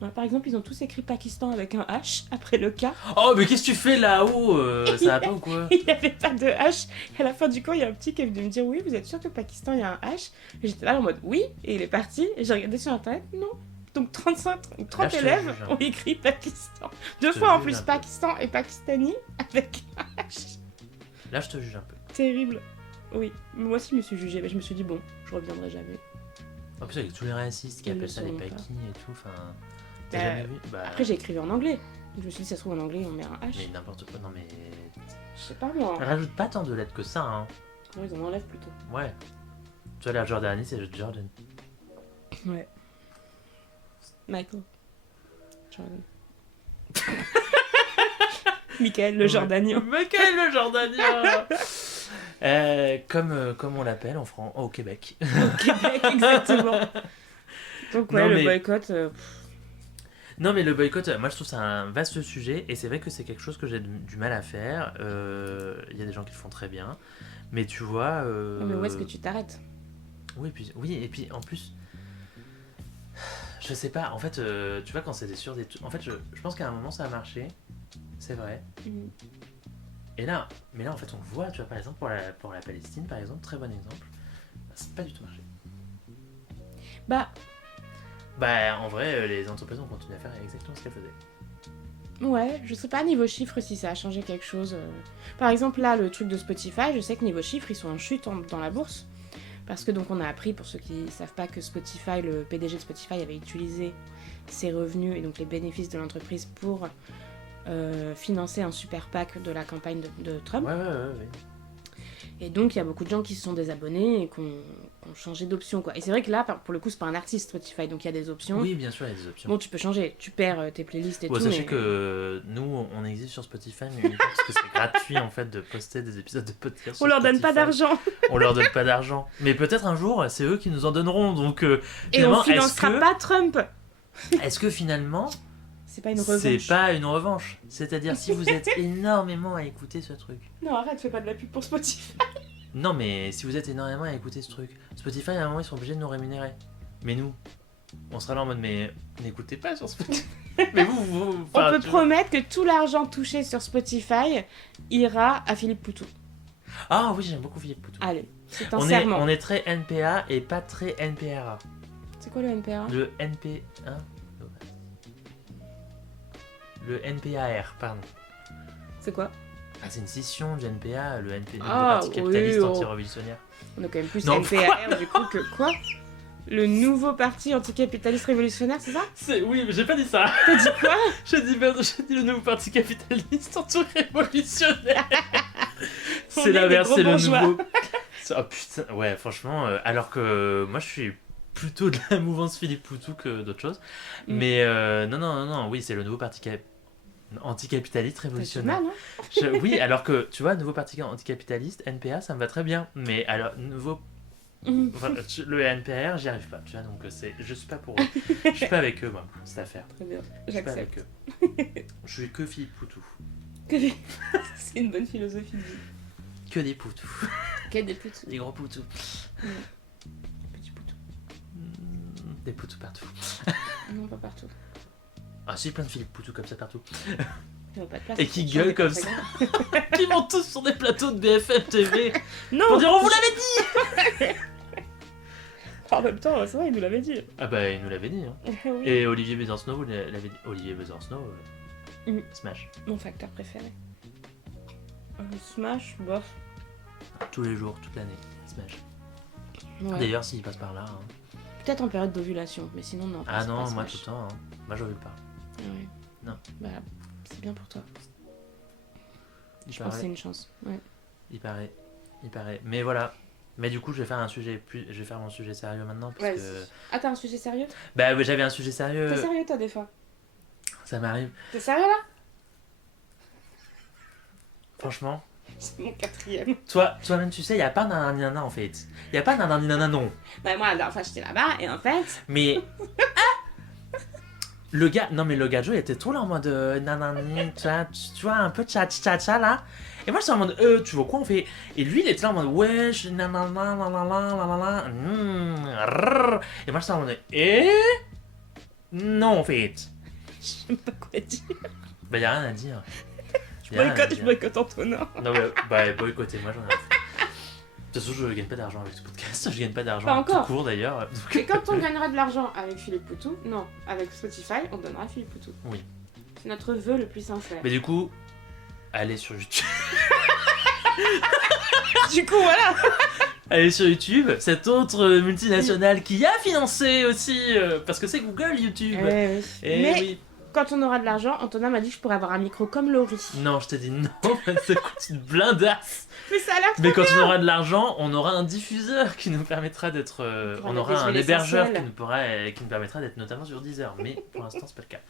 Ouais, par exemple, ils ont tous écrit Pakistan avec un H après le K. Oh, mais qu'est-ce que tu fais là-haut Ça va pas ou quoi? Il n'y avait pas de H. Et à la fin du cours, il y a un petit qui est venu me dire oui, vous êtes sûr que au Pakistan il y a un H? Et j'étais là en mode oui, et il est parti. Et j'ai regardé sur internet, non. Donc 30 Là, je te élèves juge, hein. ont écrit Pakistan. Je 2 te fois en juge plus un peu. Pakistan et Pakistani avec un H. Là, je te juge un peu. Terrible. Oui, moi aussi je me suis jugée, mais je me suis dit bon, je reviendrai jamais. En plus, avec tous les racistes qui Ils appellent le ça les sauront pas. paquis et tout, enfin. T'as Bah, jamais vu? Bah. Après j'ai écrit en anglais. Je me suis dit ça se trouve en anglais on met un H. Mais n'importe quoi, non mais. Je sais pas moi. Rajoute pas tant de lettres que ça, hein. Non, ils en enlèvent plutôt. Ouais. Tu vois, la Jordanie, c'est Jordan. Ouais. Michael. Jordan. Michael le Ouais. Jordanien. Michael le Jordanien. Comme on l'appelle au Québec. Québec, exactement. Donc ouais, Non, le mais- boycott. Non mais le boycott, moi je trouve ça un vaste sujet et c'est vrai que c'est quelque chose que j'ai du mal à faire. Il y a des gens qui le font très bien, mais tu vois. Non, mais où est-ce que tu t'arrêtes? Oui et puis en plus, je sais pas. En fait, tu vois quand c'était sur des, en fait, je pense qu'à un moment ça a marché, c'est vrai. Et là, mais là en fait on le voit, tu vois par exemple pour la Palestine par exemple, très bon exemple, c'est pas du tout marché. Bah, En vrai, les entreprises ont continué à faire exactement ce qu'elles faisaient. ouais, je sais pas niveau chiffres si ça a changé quelque chose. Par exemple, là, le truc de Spotify, je sais que niveau chiffres, ils sont en chute dans la bourse. Parce que donc on a appris, pour ceux qui ne savent pas, que Spotify, le PDG de Spotify avait utilisé ses revenus et donc les bénéfices de l'entreprise pour financer un super PAC de la campagne de Trump. Ouais. Et donc il y a beaucoup de gens qui se sont désabonnés et qui ont changé d'option, quoi. Et c'est vrai que là, pour le coup, c'est pas un artiste Spotify, donc il y a des options. Oui, bien sûr, il y a des options. Bon, tu peux changer, tu perds tes playlists et tout. Sachez mais... que nous, on existe sur Spotify, mais uniquement parce que c'est gratuit en fait de poster des épisodes de podcast. On leur donne pas d'argent. On leur donne pas d'argent. Mais peut-être un jour, c'est eux qui nous en donneront. Donc, et on financera pas Trump. Est-ce que finalement, c'est pas une revanche. C'est pas une revanche. C'est-à-dire si vous êtes énormément à écouter ce truc. Non, arrête, fais pas de la pub pour Spotify. Non, mais si vous êtes énormément à écouter ce truc, Spotify à un moment ils sont obligés de nous rémunérer. Mais nous, on sera là en mode mais n'écoutez pas sur Spotify. Mais vous on peut promettre que tout l'argent touché sur Spotify ira à Philippe Poutou. Ah oui, j'aime beaucoup Philippe Poutou. Allez, c'est un serment. On est très NPA et pas très NPRA. C'est quoi le NPA? Le NP... Hein? Le NPAR, pardon. C'est quoi? Ah, c'est une scission du NPA, le NPA, le Ah, parti capitaliste oui, anti-révolutionnaire. On a quand même plus NPAR du coup que quoi? Le nouveau parti anticapitaliste révolutionnaire, c'est ça? Oui, mais j'ai pas dit ça. T'as dit quoi? J'ai dit le nouveau parti capitaliste anti-révolutionnaire. C'est l'inverse, c'est le nouveau. Oh putain, ouais, franchement, alors que moi je suis plutôt de la mouvance Philippe Poutou que d'autres choses. Mais non, oui, c'est le nouveau parti anticapitaliste révolutionnaire. Mal, hein. Oui, alors que tu vois, nouveau parti anticapitaliste, NPA, ça me va très bien. Mais alors, enfin, le NPR, j'y arrive pas, tu vois, donc je suis pas pour eux. Je suis pas avec eux, moi, pour cette affaire. Très bien, Je suis pas avec j'accepte. eux. Je suis que Philippe Poutou. C'est une bonne philosophie de vie. Que des poutous. Que des poutous. Des gros poutous. Petits poutous. Des poutous partout. Non, pas partout. Ah si, plein de Philippe Poutou comme ça partout. Pas de place, et qui gueulent comme ça. Qui vont tous sur des plateaux de BFM TV. Non. Pour dire on vous l'avait dit. En même temps, c'est vrai, il nous l'avait dit. Ah bah il nous l'avait dit. Hein. Oui. Et Olivier Besancenot vous l'avez dit. Olivier Besancenot, Smash. Mon facteur préféré. Smash, bof. Tous les jours, toute l'année, Smash. Ouais. D'ailleurs s'il passe par là. Hein. Peut-être en période d'ovulation, mais sinon non. Ah non, pas moi Smash. tout le temps. Hein. Moi j'ovule pas. Ouais. Non. Bah, c'est bien pour toi. Je pense que paraît. c'est une chance. Ouais. Il paraît. Mais voilà. Mais du coup, je vais faire mon sujet sérieux maintenant parce que. Ah, t'as un sujet sérieux? Bah j'avais un sujet sérieux. T'es sérieux toi des fois? Ça m'arrive. T'es sérieux là? Franchement. C'est mon 4e. Toi-même, tu sais, il n'y a pas nanana en fait. Il n'y a pas nanana non. Bah, moi, la dernière fois, j'étais là-bas et en fait. Mais. Le gars Joe il était trop là en mode nanani, tu vois, un peu tcha là. Et moi, j'étais en mode, tu vois quoi on fait? Et lui, il était là en mode, ouais, je nanana, nanana, et moi, j'étais en mode, non en fait. Je sais même pas quoi dire. Bah, y'a rien à dire. Je boycotte Antonin. Non, mais bah, boycottez-moi, j'en ai rien. De toute façon, je gagne pas d'argent avec ce podcast, je gagne pas d'argent Pas encore. tout court d'ailleurs. Donc... Et quand on gagnera de l'argent avec Philippe Poutou, non, avec Spotify, on donnera à Philippe Poutou. Oui. C'est notre vœu le plus sincère. Mais du coup, allez sur YouTube. Du coup, voilà. Allez sur YouTube, cette autre multinationale qui a financé aussi, parce que c'est Google YouTube. Oui. Et Mais oui. quand on aura de l'argent, Antonin m'a dit que je pourrais avoir un micro comme Laurie. Non, je t'ai dit non, ça coûte une blindasse. Mais ça a l'air trop Mais quand bien. on aura de l'argent, on aura un diffuseur qui nous permettra d'être. On aura un hébergeur qui nous permettra d'être notamment sur Deezer. Mais pour l'instant, c'est pas le cas.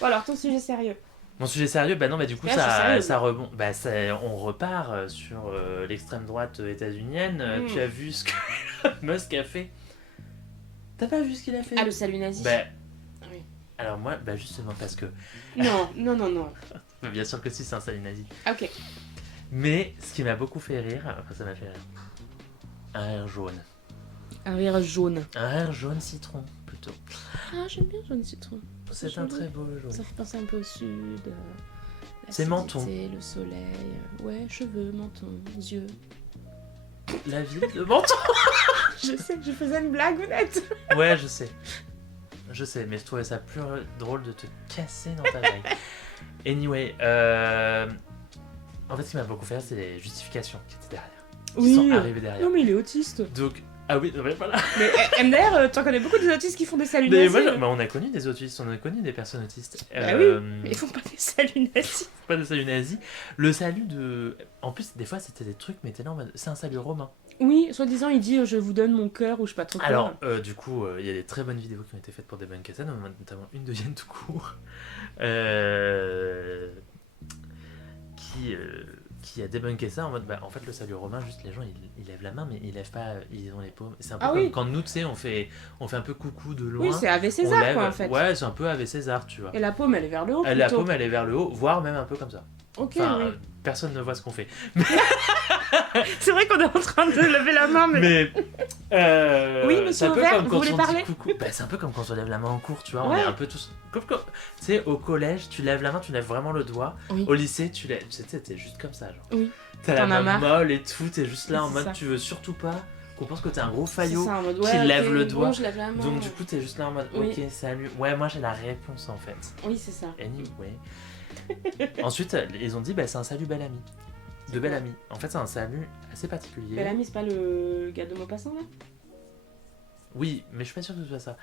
Bon, alors ton sujet sérieux. Mon sujet sérieux, bah non, bah du coup, Là, ça rebond. Bah, on repart sur l'extrême droite états-unienne. Tu as vu ce que Musk a fait? T'as pas vu ce qu'il a fait? Ah, le salut nazi. Bah. Oui. Alors, moi, bah justement, parce que. Non. Bah, bien sûr que si, c'est un salut nazi. Ok. Mais ce qui m'a beaucoup fait rire, enfin, ça m'a fait rire. Un rire jaune. Un rire jaune. Un rire jaune citron, plutôt. Ah, j'aime bien jaune citron. C'est un très beau jaune. Ça fait penser un peu au sud. C'est menton. Le soleil. Ouais, cheveux, menton, yeux. La ville de Menton. Je sais que je faisais une blague honnête. Ouais, je sais. Je sais, mais je trouvais ça plus drôle de te casser dans ta blague. Anyway, en fait, ce qui m'a beaucoup fait rire, c'est les justifications qui étaient derrière. Qui sont arrivées derrière. Non, mais il est autiste. Donc, Ah oui, ouais, voilà. Mais MDR, t'en connais beaucoup des autistes qui font des saluts Mais nazis. moi, on a connu des autistes, on a connu des personnes autistes. Bah oui, mais ils font pas des saluts nazis. Pas de salut nazi. Le salut de... En plus, des fois, c'était des trucs, mais t'es là en mode... C'est un salut romain. Oui, soi-disant, il dit je vous donne mon cœur ou je sais pas trop quoi. Alors, du coup, il y a des très bonnes vidéos qui ont été faites pour Debunker ça, notamment une de Yann tout court, qui a débunké ça en mode, bah, en fait, le salut romain, juste les gens, ils lèvent la main, mais ils lèvent pas, ils ont les paumes. C'est un peu Ah comme oui. quand nous, tu sais, on fait un peu coucou de loin. Oui, c'est Ave on César, lève, quoi, en fait. Ouais, c'est un peu Ave César, tu vois. Et la paume, elle est vers le haut. La plutôt. paume, elle est vers le haut, voire même un peu comme ça. Ok, Enfin, oui. personne ne voit ce qu'on fait. C'est vrai qu'on est en train de lever la main, mais. Oui, monsieur c'est un peu Auvert, comme vous quand voulez on parler dit coucou. Bah, c'est un peu comme quand on lève la main en cours, tu vois. On Ouais. est un peu tous. Tu sais, au collège, tu lèves la main, tu lèves vraiment le doigt. Oui. Au lycée, tu lèves. Tu sais, t'es juste comme ça, genre. Oui. T'as la T'en as main marre. molle et tout, t'es juste là en C'est mode ça. tu veux surtout pas qu'on pense que t'es un gros C'est faillot. ça, en mode, qui lève le doigt. Bon, je lève la main. Donc, du coup, t'es juste là en mode Oui. ok, salut. Ouais, moi j'ai la réponse en fait. Oui, c'est ça. Anyway. Ensuite, ils ont dit bah, c'est un salut bel ami. De bel ami. En fait, c'est un salut assez particulier. Bel ami, c'est pas le gars de Maupassant, là Oui, mais je suis pas sûr que ce soit ça.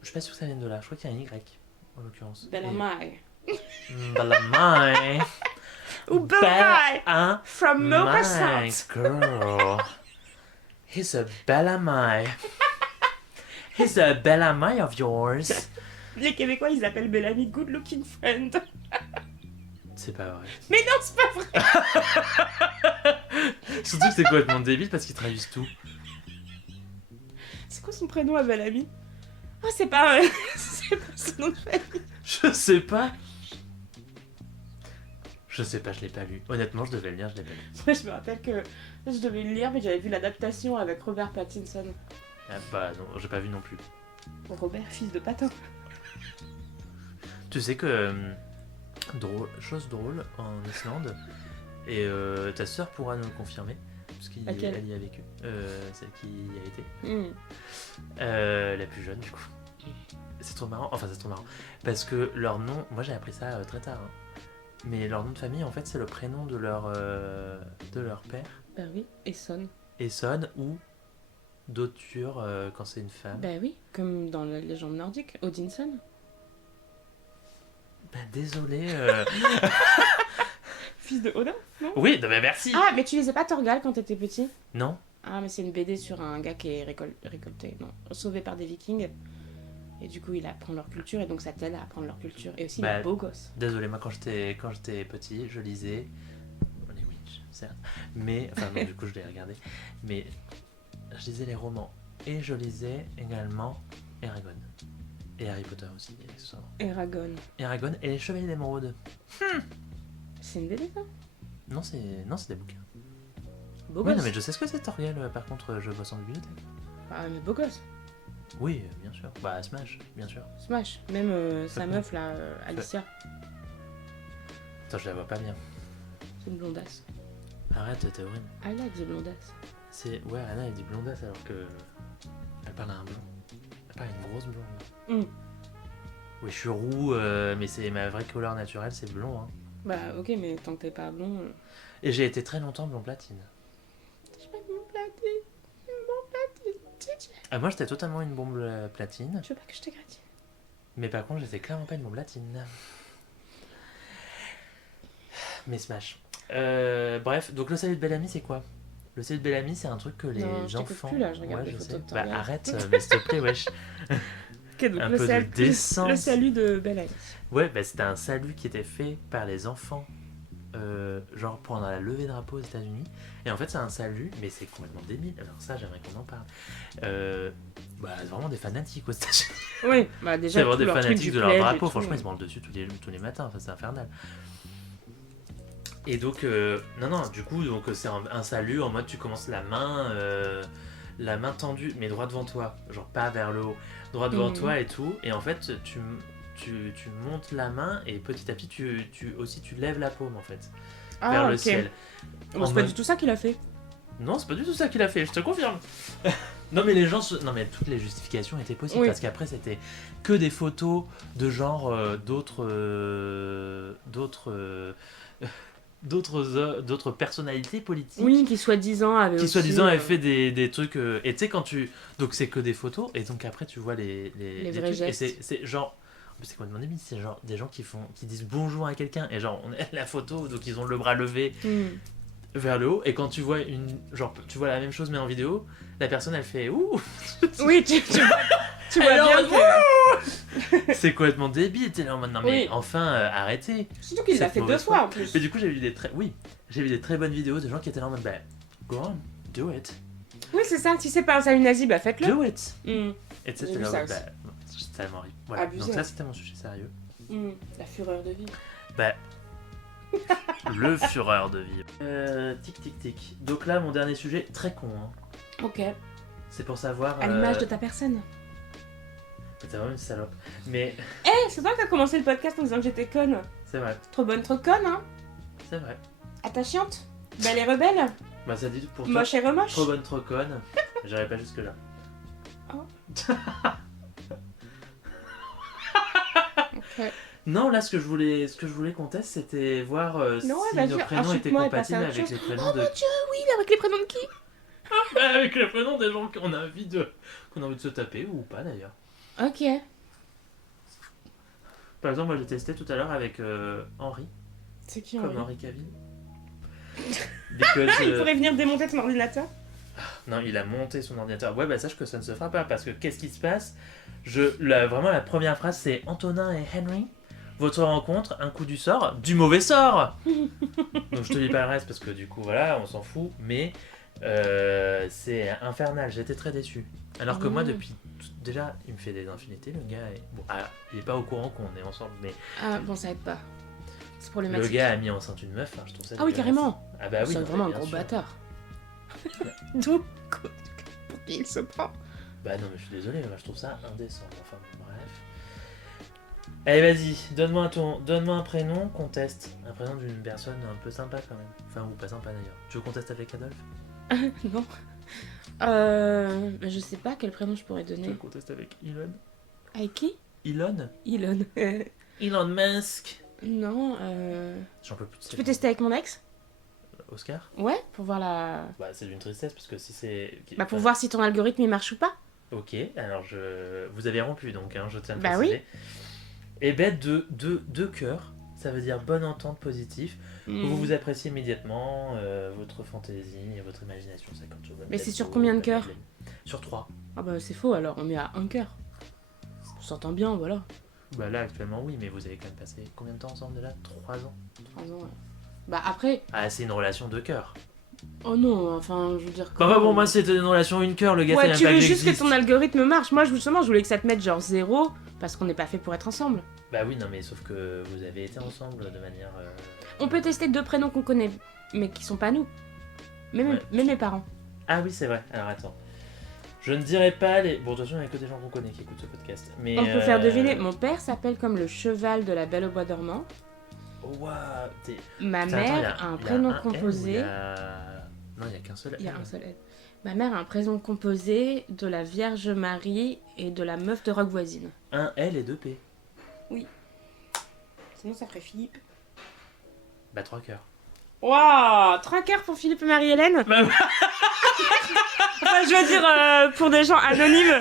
Je suis pas sûr que ça vienne de là. Je crois qu'il y a un Y, en l'occurrence. Bel ami. Bel ami. Ou Bel ami ami. from Maupassant. Girl. He's a bel ami. He's a bel ami of yours. Les Québécois, ils appellent Bel ami good looking friend. C'est pas vrai. Mais non, c'est pas vrai. Surtout que c'est complètement débile parce qu'ils traduisent tout. C'est quoi son prénom à Bel ami? Ah, c'est pas son nom de famille. Je sais pas. Je sais pas, je l'ai pas lu. Honnêtement, je devais le lire, je l'ai pas lu. Moi, je me rappelle que je devais le lire, mais j'avais vu l'adaptation avec Robert Pattinson. Ah, bah non, j'ai pas vu non plus. Robert, fils de patin. Tu sais que... chose drôle, en Islande, et ta sœur pourra nous le confirmer, parce qu'elle Laquelle y a vécu, celle qui y a été, Hmm. la plus jeune du coup. C'est trop marrant, enfin c'est trop marrant, parce que leur nom, moi j'ai appris ça très tard, hein. Mais leur nom de famille en fait c'est le prénom de leur père, Bah oui, et Son. Esson, ou Dotur quand c'est une femme. Bah oui, comme dans la légende nordique, Odinson. Bah désolé. Fils de Odin. Oui, non, mais merci. Ah, mais tu lisais pas Torgal quand t'étais petit? Non. Ah, mais c'est une BD sur un gars qui est récolté, non, sauvé par des vikings. Et du coup, il apprend leur culture, et donc ça t'aide à apprendre leur culture. Et aussi, il Bah, est beau gosse. Désolé, moi quand j'étais petit, je lisais les Witch, certes, mais enfin non, du coup je l'ai regardé, mais je lisais les romans et je lisais également Eragon et Harry Potter aussi, accessoirement. Eragon. Eragon et les Chevaliers d'Émeraude. C'est une BD, ça? Non, c'est des bouquins. Beau Oui, gosse. non, mais je sais ce que c'est Torgal. Par contre, je bosse en bibliothèque. Ah, mais beau gosse. Oui, bien sûr. Bah Smash, bien sûr. Smash. Même sa meuf, là, Alicia. Attends, je la vois pas bien. C'est une blondasse. Arrête, t'es horrible. I like the blondasse. C'est ouais, Anna elle dit blondasse alors que elle parle à un blond. Elle parle à une grosse blonde. Hmm. Oui, je suis roux, mais c'est ma vraie couleur naturelle, c'est blond. Hein. Bah, ok, mais tant que t'es pas blond. Et j'ai été très longtemps blond platine. Je pas mon platine. Mon platine. Ah, moi, j'étais totalement une bombe platine, Tu veux pas que je te gratine? mais par contre, j'étais clairement pas une bombe platine. Mais Smash. Bref, donc le salut de Bellamy, c'est quoi? Le salut de Bellamy, c'est un truc que les Non, je t'écoute enfants. plus, là, je regarde ouais, des je photos sais. de ton Bah gars. arrête, mais s'il te plaît, wesh. Ok, donc Un le, peu de décence. le salut de Belle Alice. Ouais, bah c'était un salut qui était fait par les enfants, genre pendant la levée de drapeau aux États-Unis. Et en fait, c'est un salut, mais c'est complètement débile. Alors, ça, j'aimerais qu'on en parle. Bah, c'est vraiment des fanatiques aux États-Unis. Oui, bah C'est déjà, vraiment tout des leur truc fanatiques du de leur pledge et drapeau. tout, Franchement, ouais. ils se branlent dessus tous les matins. Enfin, c'est infernal. Et donc, non, du coup, donc, c'est un salut en mode tu commences la main tendue, mais droit devant toi. Genre pas vers le haut. Droit devant toi et tout. Et en fait, tu montes la main et petit à petit, tu lèves la paume en fait. Ah, vers le ok. ciel. Bon, En c'est pas mode- du tout ça qu'il a fait. Non, c'est pas du tout ça qu'il a fait, je te confirme. Non mais non mais toutes les justifications étaient possibles Oui. parce qu'après c'était que des photos de genre d'autres personnalités politiques Oui, qui soi-disant avaient qui aussi, soi-disant avaient fait des trucs et tu sais quand tu donc c'est que des photos et donc après tu vois les vrais trucs gestes. et c'est genre c'est complètement débile, c'est genre des gens qui disent bonjour à quelqu'un et genre on a la photo donc ils ont le bras levé vers le haut et quand tu vois tu vois la même chose mais en vidéo, la personne elle fait ouh. Oui, tu vois Alors, bien que... c'est complètement débile, t'es là en mode non mais Oui. enfin arrêtez. Surtout qu'il l'a Cette fait 2 mauvaise fois foi. en plus. Mais du coup j'ai vu des très bonnes vidéos de gens qui étaient là en mode bah go on, do it. Oui, c'est ça. Si c'est pas un salut nazi, bah faites-le. Do it. Mm. Et tu sais, J'ai t'es vu là, ça bah, c'est tellement horrible. Voilà. Abusé. Donc ça, c'était mon sujet sérieux. Mm. La fureur de vivre. Bah, le fureur de vivre. Tic tic tic. Donc là, mon dernier sujet, très con. Hein. Ok. C'est pour savoir. À l'image de ta personne. T'es vraiment une salope. Mais Eh, c'est toi qui as commencé le podcast en disant que j'étais conne. c'est vrai, Trop bonne, trop conne, hein. c'est vrai. Attachante. Belle et rebelle. Bah ça dit pour toi. Moche et remoche. Trop bonne, trop conne. J'irai pas jusque là. Oh. Ok. Non, là, ce que je voulais qu'on teste, c'était voir Non, si vas-y, nos prénoms étaient insulte-moi et passe à compatibles autre avec chose. les prénoms Oh de. mon dieu, oui, avec les prénoms de qui? Avec les prénoms des gens qu'on a envie de se taper ou pas d'ailleurs. Ok. Par exemple, moi j'ai testé tout à l'heure avec Henri, C'est qui, comme Henri? Henri Cavill. Because, Il pourrait venir démonter ton ordinateur. non, il a monté son ordinateur. Ouais, bah sache que ça ne se fera pas parce que qu'est-ce qui se passe vraiment la première phrase c'est Antonin et Henry. Votre rencontre, un coup du sort, du mauvais sort. Donc je te dis pas le reste parce que du coup voilà, on s'en fout. Mais c'est infernal. J'étais très déçu. Alors que moi depuis déjà, il me fait des infinités le gars. Bon, il est pas au courant qu'on est ensemble, mais Ah, bon, ça aide pas. C'est le problématique. gars a mis enceinte une meuf. Hein, je trouve ça. Ah oui, dégueulasse. carrément. Ah bah oui. C'est non, vraiment un mais bien gros sûr. bâtard. D'où pour qui il se prend? Bah non, mais je suis désolé, moi je trouve ça indécent. Enfin, bref. Allez, vas-y, donne-moi un prénom qu'on teste. Un prénom d'une personne un peu sympa quand même. Enfin, ou pas sympa d'ailleurs. Tu veux qu'on teste avec Adolphe? Non. Je sais pas quel prénom je pourrais Tu donner. veux qu'on teste avec Elon? Avec qui? Elon? Elon. Elon Musk. Non, J'en peux plus de tu peux tester avec mon ex? Oscar? Ouais, pour voir la... Bah, c'est d'une tristesse parce que si c'est. Bah, pour voir si ton algorithme il marche ou pas. Ok, alors vous avez rompu donc, hein, je tiens à le Bah préciser. Et ben, deux cœurs, ça veut dire bonne entente positif. Vous vous appréciez immédiatement, votre fantaisie, votre imagination, ça compte. Mais c'est sur combien de cœurs? Sur 3. Ah bah c'est faux, alors on met à un cœur. On s'entend bien, voilà. Bah là actuellement oui, mais vous avez quand même passé combien de temps ensemble déjà? 3 ans. 3 ans, ouais. Bah après... Ah, c'est une relation de cœur. Oh non, enfin, je veux dire... Bah pour moi c'était une relation une cœur, le gars Ouais, savait tu même pas veux que juste que j'existe. ton algorithme marche. Moi, justement, je voulais que ça te mette genre 0, parce qu'on n'est pas fait pour être ensemble. Bah oui, non mais sauf que vous avez été ensemble de manière... On peut tester 2 prénoms qu'on connaît, mais qui sont pas nous. Même, Ouais. même mes parents. Ah oui c'est vrai, alors attends. Je ne dirais pas les... Bon de toute façon il n'y a que des gens qu'on connaît qui écoutent ce podcast. Mais, On peut faire deviner. Mon père s'appelle comme le cheval de la Belle au bois dormant. Oh, waouh, t'es... Ma Putain, attends, mère a un prénom L ou composé. Non, il n'y a qu'un seul L. Il y a un seul L. Ma mère a un prénom composé de la Vierge Marie et de la meuf de rock voisine. Un L et 2 P. Sinon, ça ferait Philippe. Bah 3 cœurs. Waouh, 3 cœurs pour Philippe et Marie-Hélène. Bah, Enfin, je veux dire, pour des gens anonymes.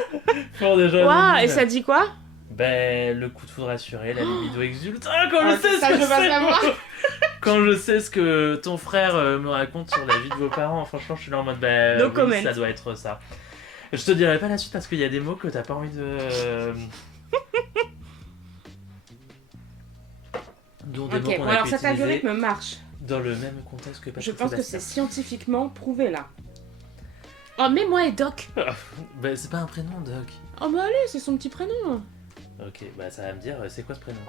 Fort déjà. Waouh, et ça dit quoi? Bah le coup de foudre assuré, la libido exulte. Ah, quand je sais ça, ce que je veux pas c'est savoir. Quand je sais ce que ton frère me raconte sur la vie de vos parents, franchement je suis là en mode bah No oui, comment. ça doit être ça. Je te dirai pas la suite parce qu'il y a des mots que t'as pas envie de... dont des mots Ok, qu'on bon, a alors pu cet utiliser algorithme marche. dans le même contexte que Patrick Je pense que Sébastien. c'est scientifiquement prouvé là. Oh, mais moi et Doc. Bah c'est pas un prénom, Doc. Oh, bah allez, c'est son petit prénom. Ok, bah ça va me dire, c'est quoi ce prénom?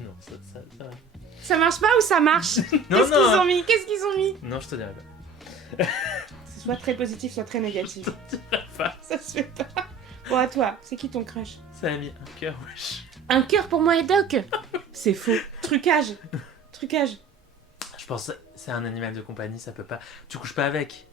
Non, ça va. Ça marche pas ou ça marche? Non, Qu'est-ce qu'ils ont non mis? Qu'est-ce qu'ils ont mis? Non, je te dirai pas. C'est soit très positif, soit très négatif. Je te dirai pas. Ça se fait pas. Bon, à toi, c'est qui ton crush? Ça a mis un cœur, wesh. Un cœur pour moi et Doc. C'est faux. Trucage. Trucage. Je pense que c'est un animal de compagnie, ça peut pas... Tu couches pas avec,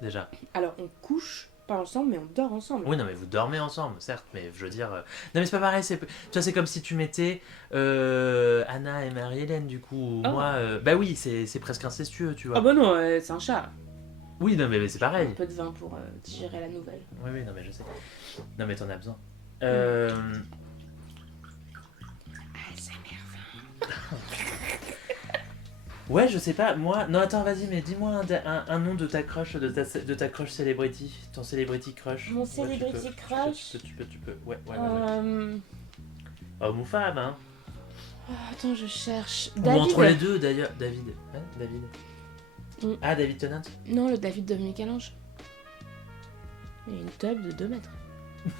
déjà. Alors, on couche pas ensemble, mais on dort ensemble. Oui, non, mais vous dormez ensemble, certes, mais je veux dire. Non, mais c'est pas pareil. Tu vois, c'est comme si tu mettais Anna et Marie-Hélène, du coup. Oh. Moi, bah oui, c'est presque incestueux, tu vois. Ah bah non, c'est un chat. Oui, non, mais c'est pareil. Un peu de vin pour digérer la nouvelle. Oui, oui, non, mais je sais. Non, mais t'en as besoin. ASMR. Ouais, je sais pas. Moi. Non, attends, vas-y, mais dis-moi un nom de ta crush, de ta crush celebrity. Ton celebrity crush. Mon Ouais, celebrity crush. Tu peux. Ouais. Homme ou femme, hein. Attends, je cherche. Ou David. entre les deux, d'ailleurs. David. Ouais, David. Ah, David Tennant. Non, le David de Michel-Ange. Il y a une tub de 2 mètres.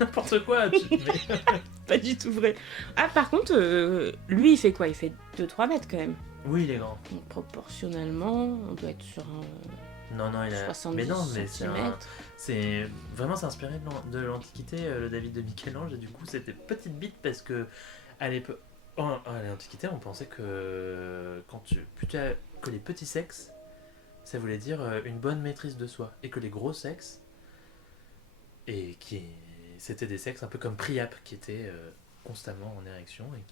N'importe quoi. Pas du tout vrai. Ah, par contre, lui, il fait quoi? Il fait 2-3 mètres quand même. Oui, il est grand. Donc, proportionnellement, on doit être sur un Non, il a. 70 Mais non, mais centimètres. c'est vraiment c'est inspiré de l'Antiquité, le David de Michel-Ange, et du coup c'était petite bite parce que à l'époque, à l'Antiquité, on pensait que que les petits sexes, ça voulait dire une bonne maîtrise de soi, et que les gros sexes, c'était des sexes un peu comme Priape, qui étaient constamment en érection et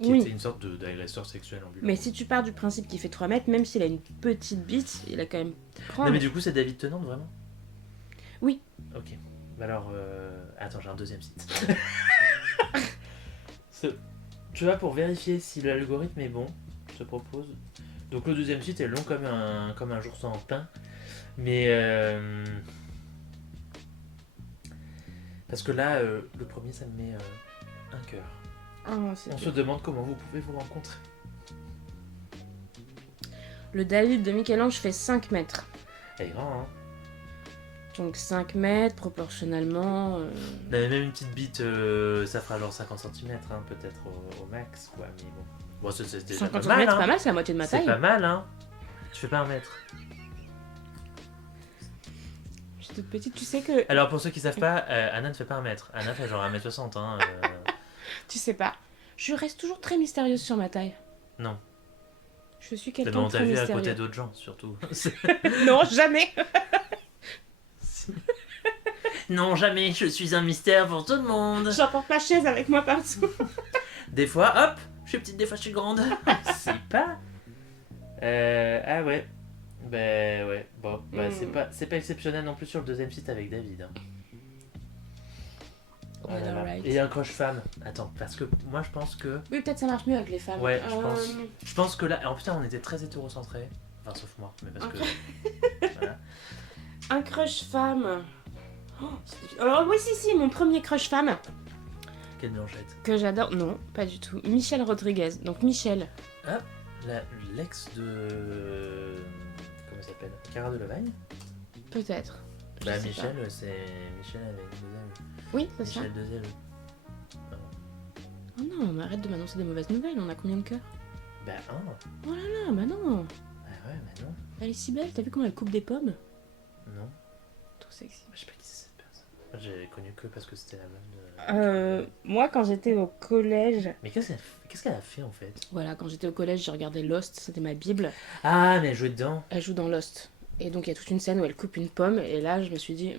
qui Oui. était une sorte d'agresseur sexuel ambulant. Mais si tu pars du principe qu'il fait 3 mètres, même s'il a une petite bite, il a quand même. Non, mais du coup, c'est David Tennant, vraiment? Oui. Ok. Bah alors, attends, j'ai un deuxième site. Tu vois, pour vérifier si l'algorithme est bon, je te propose. Donc, le deuxième site est long comme un jour sans pain. Mais. Parce que là, le premier, ça me met un cœur. Oh, On se demande comment vous pouvez vous rencontrer. Le David de Michel-Ange fait 5 mètres. Elle est grand, hein. Donc 5 mètres, proportionnellement. Même une petite bite, ça fera genre 50 cm, hein, peut-être au max, quoi. Mais bon. Bon, c'est déjà 50 pas mal, cm, hein. c'est pas mal, c'est la moitié de ma C'est taille. pas mal, hein. Tu fais pas 1 mètre. Je suis toute petite, tu sais que. Alors, pour ceux qui savent pas, Anna ne fait pas 1 mètre. Anna fait genre 1m60, hein. Tu sais pas. Je reste toujours très mystérieuse sur ma taille. Non. Je suis Mais quelqu'un on de t'a très vu à mystérieux. côté d'autres gens, surtout. Non, jamais. Non, jamais, je suis un mystère pour tout le monde. J'emporte ma chaise avec moi partout. Des fois, hop, je suis petite, des fois je suis grande. C'est pas. Ah ouais. Ben ouais, bon, bah, c'est pas exceptionnel non plus sur le deuxième site avec David. Hein. Oh là là. Alright. Et un crush femme. Attends, parce que moi je pense que. Oui, peut-être ça marche mieux avec les femmes. Ouais, je pense que là. En putain, on était très hétérocentrés. Enfin, sauf moi, mais parce que. Voilà. Un crush femme. Oh, c'est difficile. Alors, oui, si, mon premier crush femme. Quelle Blanchette. Que j'adore. Non, pas du tout. Michelle Rodriguez. Donc, Michelle. Ah, l'ex de. Comment ça s'appelle? Cara Delevingne. Peut-être. Je Bah, sais Michel, c'est Michel avec 2 L. Oui, c'est ça. Michel 2 L. Oh non, mais arrête de m'annoncer des mauvaises nouvelles. On a combien de cœurs? Bah, Oh là là, bah non. Ah ouais, bah non. Elle est si belle. T'as vu comment elle coupe des pommes? Non. Trop sexy. Je sais pas qui c'est cette personne. Moi, j'ai connu que parce que c'était la meuf de. Moi, quand j'étais au collège. Mais qu'est-ce qu'elle a fait en fait? Voilà, quand j'étais au collège, j'ai regardé Lost. C'était ma bible. Ah, mais elle jouait dedans. Elle joue dans Lost. Et donc, il y a toute une scène où elle coupe une pomme. Et là, je me suis dit.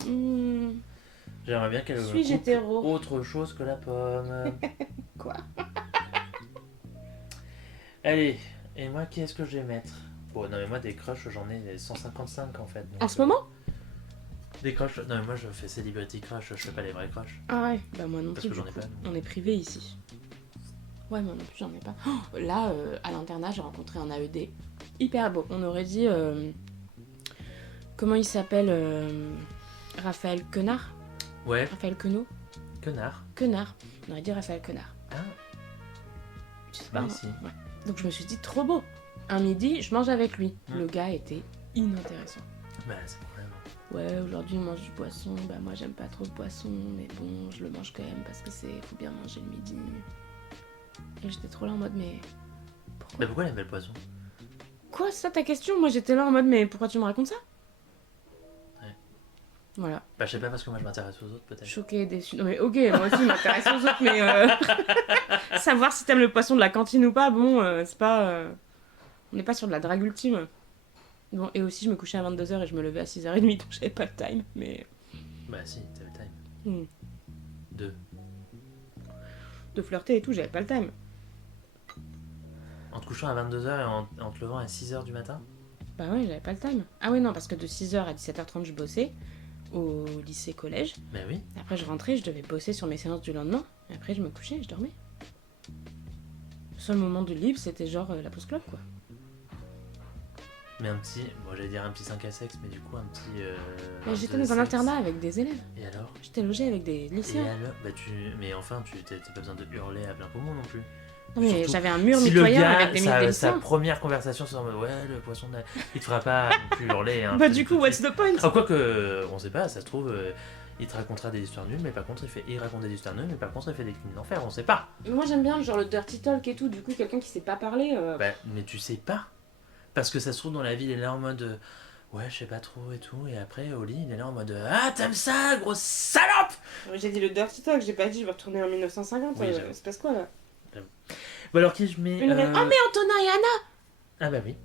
J'aimerais bien qu'elle Suis-je coupe hétéro? autre chose que la pomme. Quoi? Allez, et moi, qui est-ce que je vais mettre? Bon, non, mais moi, des crushs, j'en ai 155 en fait. Donc, En ce moment? Des crushs? Non, mais moi, je fais celebrity crush, je fais pas les vrais crushs. Ah ouais, bah moi non Parce plus. que j'en du ai coup. pas. On est privé ici. Ouais, moi non plus, j'en ai pas. Oh, là, à l'internat, j'ai rencontré un AED. Hyper beau. On aurait dit. Comment il s'appelle Raphaël Quenard? Ouais, Raphaël Queneau? connard. Quenard. On aurait dit Raphaël Quenard. Ah, Je sais bah pas. ici. Ouais. Donc je me suis dit, trop beau. Un midi, je mange avec lui. Mm. Le gars était inintéressant. Bah, c'est le problème. Ouais, aujourd'hui on mange du poisson. Bah moi j'aime pas trop le poisson, mais bon, je le mange quand même parce que faut bien manger le midi. Et j'étais trop là en mode, mais pourquoi? Bah, pourquoi elle aime pas le poisson? Quoi, c'est ça ta question? Moi j'étais là en mode, mais pourquoi tu me racontes ça? Ouais. Voilà, Bah, je sais pas, parce que moi, je m'intéresse aux autres, peut-être. choquée, déçue. Non mais ok, moi aussi je m'intéresse aux autres, mais savoir si t'aimes le poisson de la cantine ou pas, bon, c'est pas. On n'est pas sur de la drague ultime. Bon, et aussi, je me couchais à 22h et je me levais à 6h30, donc j'avais pas le time, mais... Bah si, t'avais le time. Hmm. De De flirter et tout, j'avais pas le time. En te couchant à 22h et en te levant à 6h du matin. Bah ouais, j'avais pas le time. Ah ouais, non, parce que de 6h à 17h30, je bossais au lycée-collège. Bah oui. Après, je rentrais, je devais bosser sur mes séances du lendemain. Et après, je me couchais et je dormais. Le seul moment de libre, c'était genre la pause club, quoi. Mais un petit, bon j'allais dire un petit 5 à sexe, mais du coup un petit... Mais j'étais de dans un sexe. internat avec des élèves. Et alors? J'étais logée avec des Et lycéens. alors? Bah tu... Mais enfin, t'as pas besoin de hurler à plein poumon non plus. Non, mais Surtout, j'avais un mur si le mitoyen gars, avec des sa lycéens. première conversation c'est en mode ouais le poisson il te fera pas non plus hurler hein, Bah tout du de coup, suite. what's the point? Ah, quoique on sait pas, ça se trouve il te racontera des histoires nulles mais par contre il raconte des histoires nulles mais par contre il fait des crimes d'enfer, on sait pas. Moi j'aime bien genre le dirty talk et tout, du coup quelqu'un qui sait pas parler. Bah mais tu sais pas parce que ça se trouve dans la vie il est là en mode ouais je sais pas trop et tout et après au lit il est là en mode ah t'aimes ça grosse salope. J'ai dit le dirty talk, j'ai pas dit je vais retourner en 1950. Oui, j'avoue. C'est passe quoi là? Bon alors qui je mets Oh mais Antonin et Anna! Ah bah oui.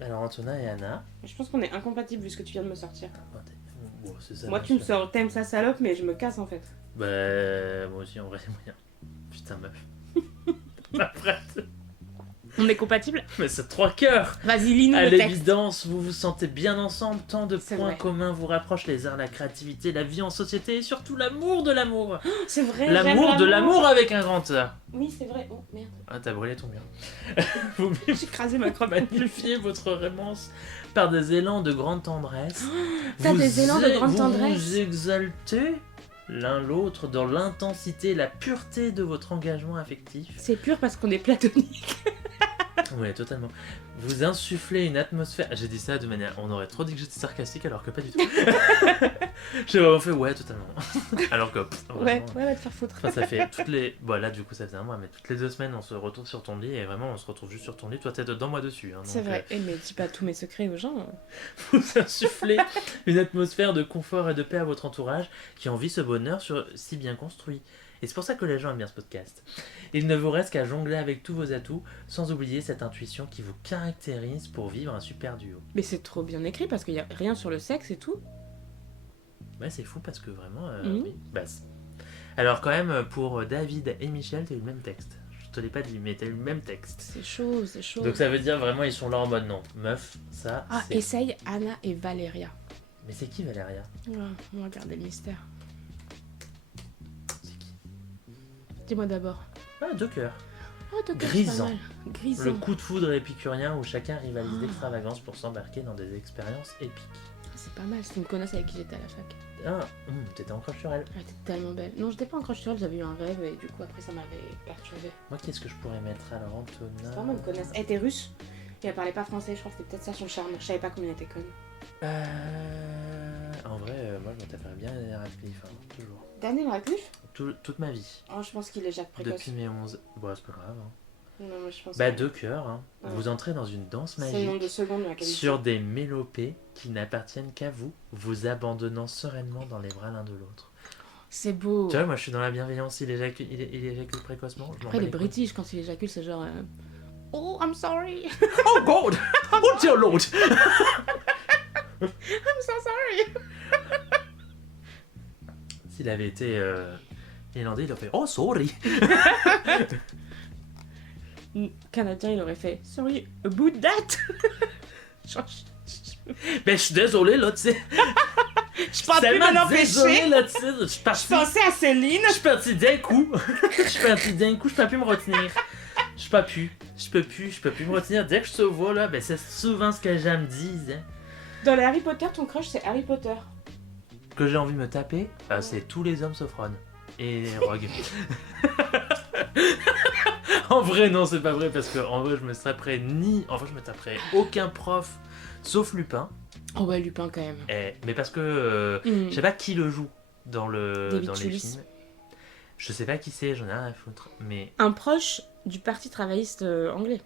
Alors Antonin et Anna. Je pense qu'on est incompatibles vu ce que tu viens de me sortir. Bon, c'est ça, Moi bien tu me sûr. sors t'aimes ça salope mais je me casse en fait. Bah moi aussi en vrai c'est moyen. Putain meuf. Après, On est compatibles? mais c'est 3 cœurs. Vas-y lis-nous À le texte. l'évidence, vous vous sentez bien ensemble, tant de C'est points vrai. communs vous rapprochent les arts, la créativité, la vie en société et surtout l'amour de l'amour. C'est vrai. L'amour j'aime de l'amour avec un grand A. Oui c'est vrai. Oh merde. Ah t'as brûlé ton mur. Vous J'ai écrasé ma chromate. magnifiez votre romance par des élans de grande tendresse. T'as des élans de grande vous tendresse. vous exaltez l'un l'autre dans l'intensité, la pureté de votre engagement affectif. C'est pur parce qu'on est platonique. Oui, totalement. Vous insufflez une atmosphère. J'ai dit ça de manière. On aurait trop dit que j'étais sarcastique alors que pas du tout. J'ai vraiment fait ouais, totalement. Alors que. Ouais, vraiment, va te faire foutre. Enfin, ça fait toutes les. Bon, là, du coup, ça faisait un mois, mais toutes les 2 semaines, on se retrouve sur ton lit et vraiment, on se retrouve juste sur ton lit. Toi, t'es dedans, moi dessus. Hein, C'est donc, vrai. Mais dis pas tous mes secrets aux gens. vous insufflez une atmosphère de confort et de paix à votre entourage qui envie ce bonheur si bien construit. Et c'est pour ça que les gens aiment bien ce podcast. Il ne vous reste qu'à jongler avec tous vos atouts, sans oublier cette intuition qui vous caractérise pour vivre un super duo. Mais c'est trop bien écrit parce qu'il y a rien sur le sexe et tout. Ouais, c'est fou parce que vraiment, Mhm. oui. Bah, alors quand même, pour David et Michel, t'as eu le même texte. Je te l'ai pas dit, mais t'as eu le même texte. C'est chaud, c'est chaud. Donc ça veut dire vraiment, ils sont là en mode non, meuf, ça, Ah, c'est... essaye Anna et Valéria. Mais c'est qui Valéria? On va garder le mystère. C'est qui? Dis-moi d'abord. Ah, 2 cœurs. Oh, d'accord, Grisant. c'est pas mal. Grisant. Le coup de foudre épicurien où chacun rivalise d'extravagance pour s'embarquer dans des expériences épiques. C'est pas mal, c'est une connasse avec qui j'étais à la fac. Ah, t'étais en crush sur elle. Elle était tellement belle. Non, j'étais pas en crush sur elle, j'avais eu un rêve et du coup après ça m'avait perturbée. Moi, qu'est-ce que je pourrais mettre alors, Antonin? C'est vraiment une connasse. Elle était russe et elle parlait pas français, je crois que c'était peut-être ça son charme. Je savais pas combien elle était conne. En vrai, moi, je me taperais bien Daniel Radcliffe, hein, toujours. Daniel Radcliffe? Toute ma vie. Oh, je pense qu'il est Jacques Précoce. Depuis mes 11... Bon, c'est pas grave. Hein. Non, moi je pense Bah, que 2 cœurs, hein. Ouais. Vous entrez dans une danse c'est le nombre magique de secondes à qualité. sur des mélopées qui n'appartiennent qu'à vous, vous abandonnant sereinement dans les bras l'un de l'autre. C'est beau. Tu vois, moi, je suis dans la bienveillance, il éjacule précocement. Je m'en Après, bats les couilles. British, quand il éjacule, c'est genre. Oh, I'm sorry. Oh God! Oh dear Lord! I'm so sorry. S'il avait été irlandais, il aurait fait Oh sorry! Canadien, il aurait fait sorry about that. Genre, Ben, je suis désolé, là, tu sais. je parle plus maintenant désolé, péché. là, tu sais. Je suis Je parti. pensais à Céline. Je suis parti d'un coup. Je peux plus me retenir. Je peux plus me retenir. Dès que je te vois, là, ben, c'est souvent ce que les gens me disent. Hein. Dans les Harry Potter, ton crush c'est Harry Potter. Que j'ai envie de me taper, c'est tous les hommes sauf Ron. Et Rogue. En vrai, non, c'est pas vrai, parce que en vrai, je me taperais je me taperais aucun prof, sauf Lupin. Oh bah Lupin quand même. Mais parce que je sais pas qui le joue dans David les Choulis. films. Je sais pas qui c'est, j'en ai rien à foutre. Mais Un proche du parti travailliste anglais.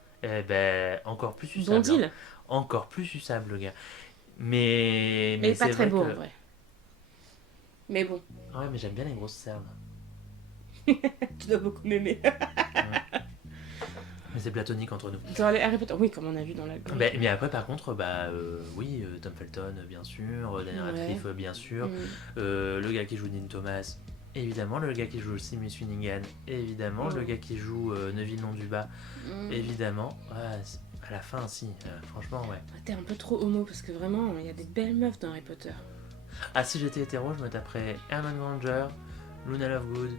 encore plus Bon suçable. deal. Hein. Encore plus suçable, le gars. Mais Mais pas c'est très vrai beau que... en vrai. Mais bon, Ouais, mais j'aime bien les grosses cernes. tu dois beaucoup m'aimer. Mais c'est platonique entre nous. Dans les Harry Potter, oui, comme on a vu dans la. Mais après, par contre, oui, Tom Felton, bien sûr, Daniel Ouais. Radcliffe, bien sûr, Mm. le gars qui joue Dean Thomas, évidemment, le gars qui joue Seamus Finnegan, évidemment, le gars qui joue Neville Londubat, évidemment. Ouais, à la fin, si, franchement, ouais. T'es un peu trop homo parce que vraiment, il y a des belles meufs dans Harry Potter. Ah, si j'étais hétéro, je me taperais Hermione Granger, Luna Lovegood,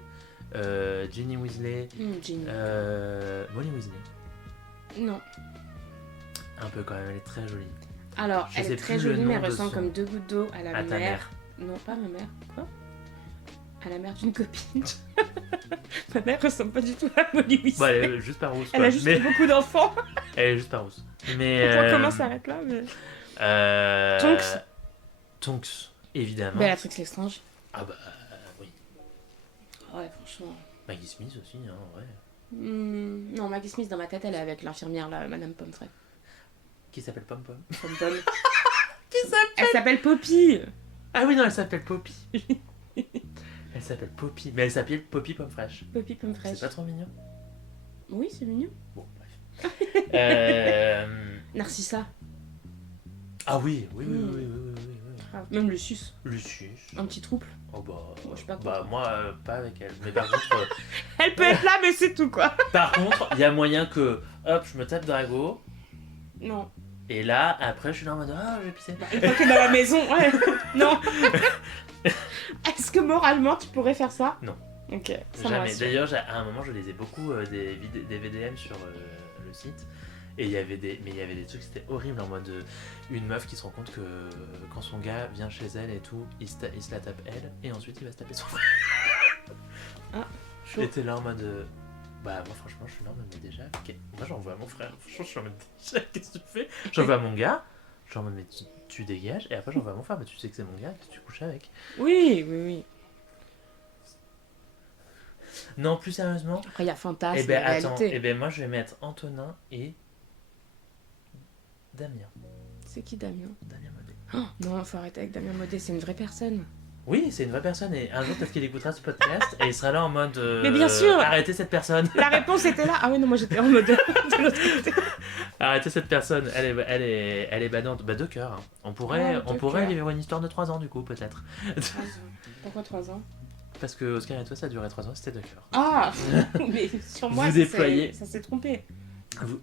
Ginny Weasley, Ginny. Molly Weasley. Non. Un peu quand même, elle est très jolie. Alors, Je elle sais est très plus le jolie, mais elle nom de ressemble son- comme 2 gouttes d'eau à la À ta mère. Non, pas ma mère. Quoi? À la mère d'une copine. Ma mère ressemble pas du tout à Molly Weasley. Bon, elle est juste pas rousse. Elle quoi. a juste Mais... beaucoup d'enfants. Elle est juste pas rousse. Mais. Le point commun s'arrête là. Mais... Tonks. Tonks, évidemment. Bellatrix Lestrange. Ah bah oui. Ouais, franchement. Maggie Smith aussi, hein, ouais. Non, Maggie Smith, dans ma tête, elle est avec l'infirmière, là, Madame Pomfrey. Qui s'appelle Pom Pom. Pom-Pom. Qui s'appelle Elle s'appelle Poppy. Ah oui, non, elle s'appelle Poppy. Elle s'appelle Poppy. Mais elle s'appelle Poppy Pomme Fraîche. Poppy Pomfrey. C'est pas trop mignon. Oui, c'est mignon. Bon, bref. Narcissa. Ah oui, oui, oui, oui, oui, oui, oui, oui. Ah, même Lucius. Lucius. Un petit trouble. Oh bah. Moi, je suis pas bah contre. moi, pas avec elle. Mais par contre, Elle peut être là, mais c'est tout, quoi. il y a moyen que, hop, je me tape Drago. Non. Et là, après, je suis là en mode, ah, je vais pisser. Une fois que dans la maison, ouais. Non. Est-ce que moralement, tu pourrais faire ça? Non. Ok, ça me Jamais. rassure. D'ailleurs, à un moment, je lisais beaucoup des VDM sur le site. Et il y avait des trucs, c'était horrible en mode une meuf qui se rend compte que quand son gars vient chez elle et tout, il se la tape elle et ensuite il va se taper son frère. Ah, chaud. J'étais là en mode bah moi franchement je suis là en mode mais déjà moi j'envoie à mon frère. Franchement je suis en mode déjà qu'est-ce que tu fais? J'envoie à mon gars, je suis en mode mais tu dégages et après j'envoie à mon frère, mais tu sais que c'est mon gars que tu couches avec. Oui, oui, oui. Non plus sérieusement. Après, il y a fantasme, Eh ben attends, réalité. eh ben moi je vais mettre Antonin et Damien. C'est qui Damien? Damien Modé. Oh, non, faut arrêter avec Damien Modé, c'est une vraie personne. Oui, c'est une vraie personne et un jour peut-être qu'il écoutera ce podcast et il sera là en mode Mais bien sûr. arrêtez cette personne. La réponse était là. Ah oui, non, moi j'étais en mode de l'autre côté. Arrêtez cette personne, elle est badante. Bah 2 cœurs. Hein. On pourrait Ah, 2 cœurs. vivre une histoire de 3 ans du coup peut-être. 3 ans. Pourquoi 3 ans? Parce que Oscar et toi ça a duré 3 ans, c'était 2 cœurs. Ah mais sur moi, Vous déployez. ça s'est trompé.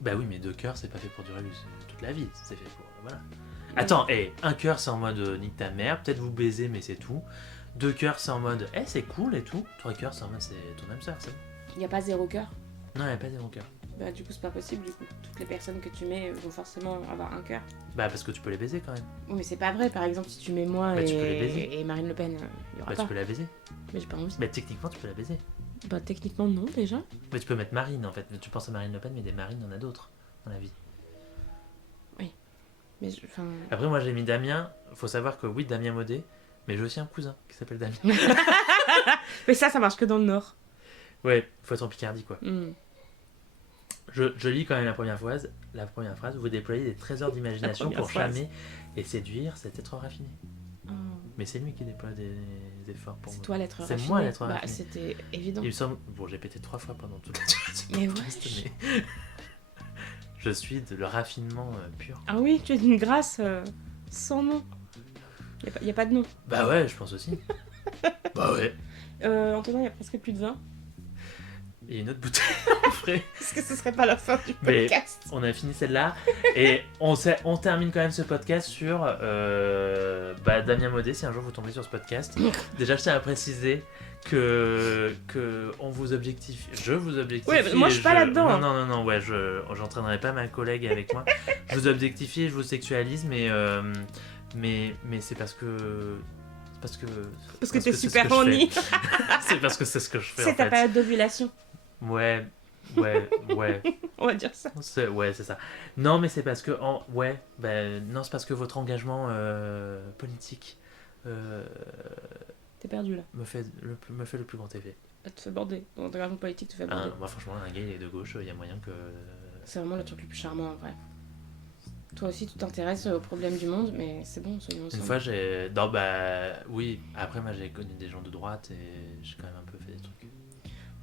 Bah oui mais 2 cœurs c'est pas fait pour durer toute la vie, c'est fait pour... Voilà. Attends, un cœur c'est en mode nique ta mère, peut-être vous baiser mais c'est tout. 2 cœurs c'est en mode c'est cool et tout. 3 cœurs c'est en mode c'est ton âme sœur, c'est bon. Il n'y a pas 0 cœur. Non, il n'y a pas 0 cœur. Bah du coup c'est pas possible du coup. Toutes les personnes que tu mets vont forcément avoir un cœur. Bah parce que tu peux les baiser quand même. Oui mais c'est pas vrai, par exemple si tu mets moi Bah, tu peux les baiser. et Marine Le Pen, il y aura Bah pas. tu peux la baiser. Mais j'ai pas envie. Bah techniquement tu peux la baiser. Bah techniquement non déjà. Mais tu peux mettre Marine en fait. Tu penses à Marine Le Pen mais des Marines il y en a d'autres dans la vie. Mais enfin... Après moi j'ai mis Damien. Faut savoir que oui Damien Modé. Mais j'ai aussi un cousin qui s'appelle Damien. Mais ça marche que dans le Nord. Ouais, faut être en Picardie quoi. Hmm. Je lis quand même la première phrase. Vous déployez des trésors d'imagination La pour première phrase. charmer et séduire cet être raffiné. Oh. Mais c'est lui qui déploie des efforts pour C'est moi. toi l'être C'est raffiné. moi l'être Bah raffiné. c'était évident. Il me semble. Bon, j'ai pété 3 fois pendant toute la durée Mais du podcast, wesh. mais je suis de le raffinement pur. Ah oui, tu es d'une grâce sans nom. Y a pas de nom. Bah ouais, je pense aussi. Bah ouais. Antonin, il y a presque plus de vin. Et une autre bouteille en frais. Est-ce que ce serait pas la fin du Mais- podcast? On a fini celle-là et on termine quand même ce podcast sur Damien Modé. Si un jour vous tombez sur ce podcast, déjà je tiens à préciser que on vous objectifie. Je vous objectifie. Ouais, mais moi, je suis et pas là-dedans. Non, ouais, j'entraînerai pas ma collègue avec moi. Je vous objectifie, je vous sexualise, mais c'est parce que. Parce que parce t'es que c'est ce super que je fais. horny. C'est parce que c'est ce que je fais en C'est ta fait. période d'ovulation. Ouais. On va dire ça. C'est ça. Non, mais c'est parce que. Non, c'est parce que votre engagement politique T'es perdu là. me fait le plus grand effet. Elle te fait border. Ton engagement politique te fait border. Moi, franchement, un gay il est de gauche, il y a moyen que. C'est vraiment le truc le plus charmant en vrai. Toi aussi, tu t'intéresses aux problèmes du monde, mais c'est bon, soyons Une ensemble. fois, j'ai. Oui, après, moi, j'ai connu des gens de droite et j'ai quand même un peu fait des trucs.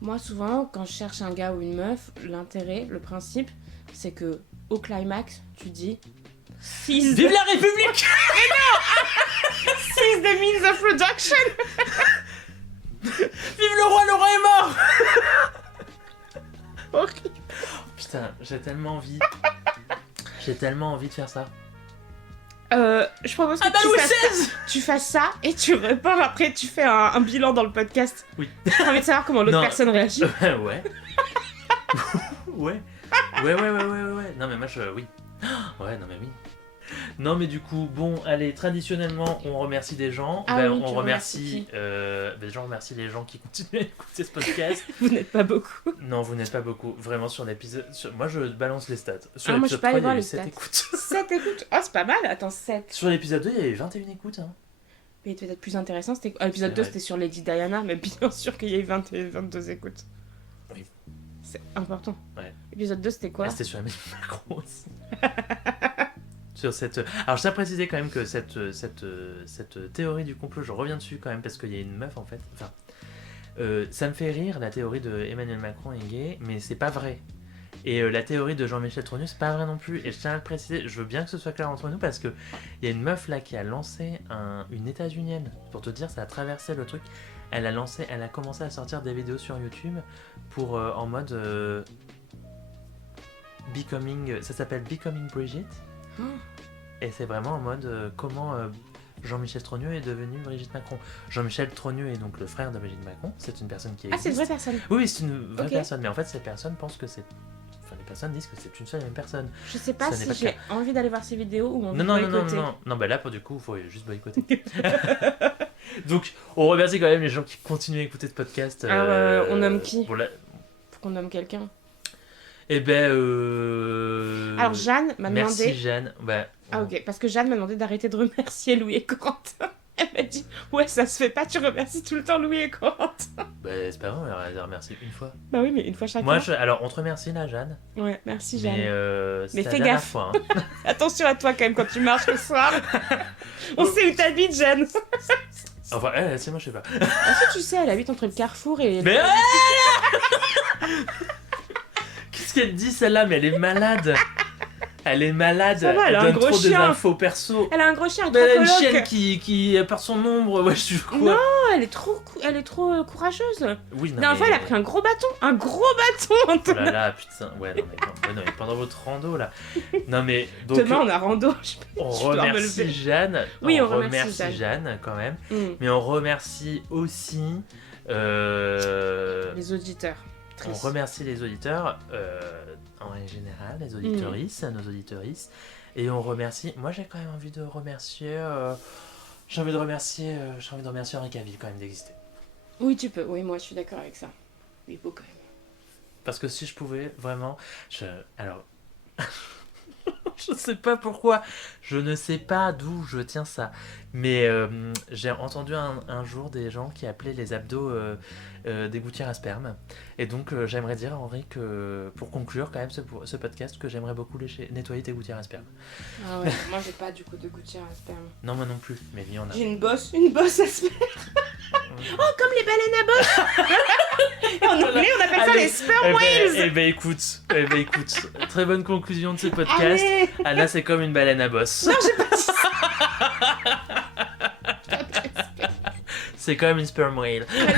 Moi, souvent, quand je cherche un gars ou une meuf, l'intérêt, le principe, c'est que au climax, tu dis seize Vive la République. the means of production. Vive le roi est mort. Horrible. Putain, j'ai tellement envie. J'ai tellement envie de faire ça. Je propose que tu fasses ça et tu repars après, tu fais un bilan dans le podcast. Oui. J'ai envie de savoir comment l'autre Non. personne réagit. Ouais. Ouais. Ouais. Non mais moi oui. Ouais, non mais oui. Non mais du coup, bon, allez, traditionnellement, on remercie des gens. Ah oui, tu on remercies remercie, déjà on remercie les gens qui continuent à écouter ce podcast. Vous n'êtes pas beaucoup. Non, vous n'êtes pas beaucoup. Vraiment, sur l'épisode... Moi, je balance les stats. Sur Moi, je l'épisode peux 3, aller il y a voir eu les 7 stats. écoutes. 7 écoutes. Oh, c'est pas mal. Attends, 7. Sur l'épisode 2, il y a eu 21 écoutes. Hein. Mais peut-être plus intéressant, c'était... l'épisode C'est 2, vrai. c'était sur Lady Diana, mais bien sûr qu'il y a eu 20 et 22 écoutes. Oui. C'est important. Ouais. L'épisode 2, c'était quoi? Ah, c'était sur la Macron aussi. Sur cette... Alors, je tiens à préciser quand même que cette théorie du complot, je reviens dessus quand même, parce qu'il y a une meuf, en fait... Enfin, ça me fait rire, la théorie de Emmanuel Macron est gay, mais c'est pas vrai. Et la théorie de Jean-Michel Trogneux, c'est pas vrai non plus. Et je tiens à le préciser, je veux bien que ce soit clair entre nous, parce qu'il y a une meuf là qui a lancé une états-unienne. Pour te dire, ça a traversé le truc. Elle a commencé à sortir des vidéos sur YouTube pour en mode Becoming... Ça s'appelle Becoming Brigitte. Oh. Et c'est vraiment en mode comment Jean-Michel Trogneux est devenu Brigitte Macron. Jean-Michel Trogneux est donc le frère de Brigitte Macron. C'est une personne qui Ah, existe. c'est une vraie personne. Oui, c'est une vraie Ok. personne. Mais en fait, ces personnes pensent que c'est... Enfin, les personnes disent que c'est une seule et même personne. Je sais pas Ça n'est si pas le j'ai envie d'aller voir ces vidéos ou envie de Non. boycotter. Non, bah là, pour du coup, il faut juste boycotter. Donc, on remercie quand même les gens qui continuent à écouter ce podcast. On nomme qui? Pour la... Faut qu'on nomme quelqu'un. Eh ben, Alors, Jeanne m'a merci demandé... Jeanne. Bah, Ah, ok. Parce que Jeanne m'a demandé d'arrêter de remercier Louis et Corentin. Elle m'a dit, ouais, ça se fait pas, tu remercies tout le temps Louis et Corentin. bah, c'est pas vrai, on les remercie une fois. Bah oui, mais une fois chacun. Moi, alors, on te remercie là, Jeanne. Ouais, merci Jeanne. Mais, c'est Mais la fais dernière gaffe. fois. Hein. Attention à toi quand même quand tu marches le soir. On sait où t'habites, Jeanne. Enfin, c'est moi, je sais pas. Ensuite, tu sais, elle habite entre le Carrefour et... Mais qu'est-ce qu'elle dit celle-là? Mais elle est malade. Elle est malade. Ça va, elle a un donne gros trop des chien. infos perso. Elle a un gros chien, Mais elle a une trop chienne coloc. qui perd son ombre. Ouais, je suis quoi? Non, elle est trop courageuse. Oui, non, La dernière fois, mais... elle a pris un gros bâton. Un gros bâton, Oh Antoine. là là, putain. Ouais, non, mais pendant votre rando là. Non, mais donc. Demain, on a rando. On je dois me remercie lever. Jeanne. Oui, on on remercie Jeanne quand même. Mm. Mais on remercie aussi. Les auditeurs. On Triste. remercie les auditeurs en général, les auditeuristes, nos auditeuristes. Et on remercie. Moi, j'ai quand même envie de remercier. J'ai envie de remercier Henri Cavill quand même d'exister. Oui, tu peux. Oui, moi, je suis d'accord avec ça. Oui, beau quand même. Parce que si je pouvais, vraiment. Alors. Je sais pas pourquoi, je ne sais pas d'où je tiens ça, mais j'ai entendu un jour des gens qui appelaient les abdos des gouttières à sperme, et donc j'aimerais dire à Henri que pour conclure quand même ce podcast que j'aimerais beaucoup nettoyer tes gouttières à sperme. Ah ouais, moi, j'ai pas du coup de gouttière à sperme. Non, moi non plus, mais lui on a. J'ai une bosse à sperme. Oh, comme les baleines à bosse. En anglais, on appelle ça Allez, les sperm whales. eh ben écoute, très bonne conclusion de ce podcast. Allez. Ah là c'est comme une baleine à bosse. Non, j'ai pas dit ça. C'est comme une sperm whale. Allez.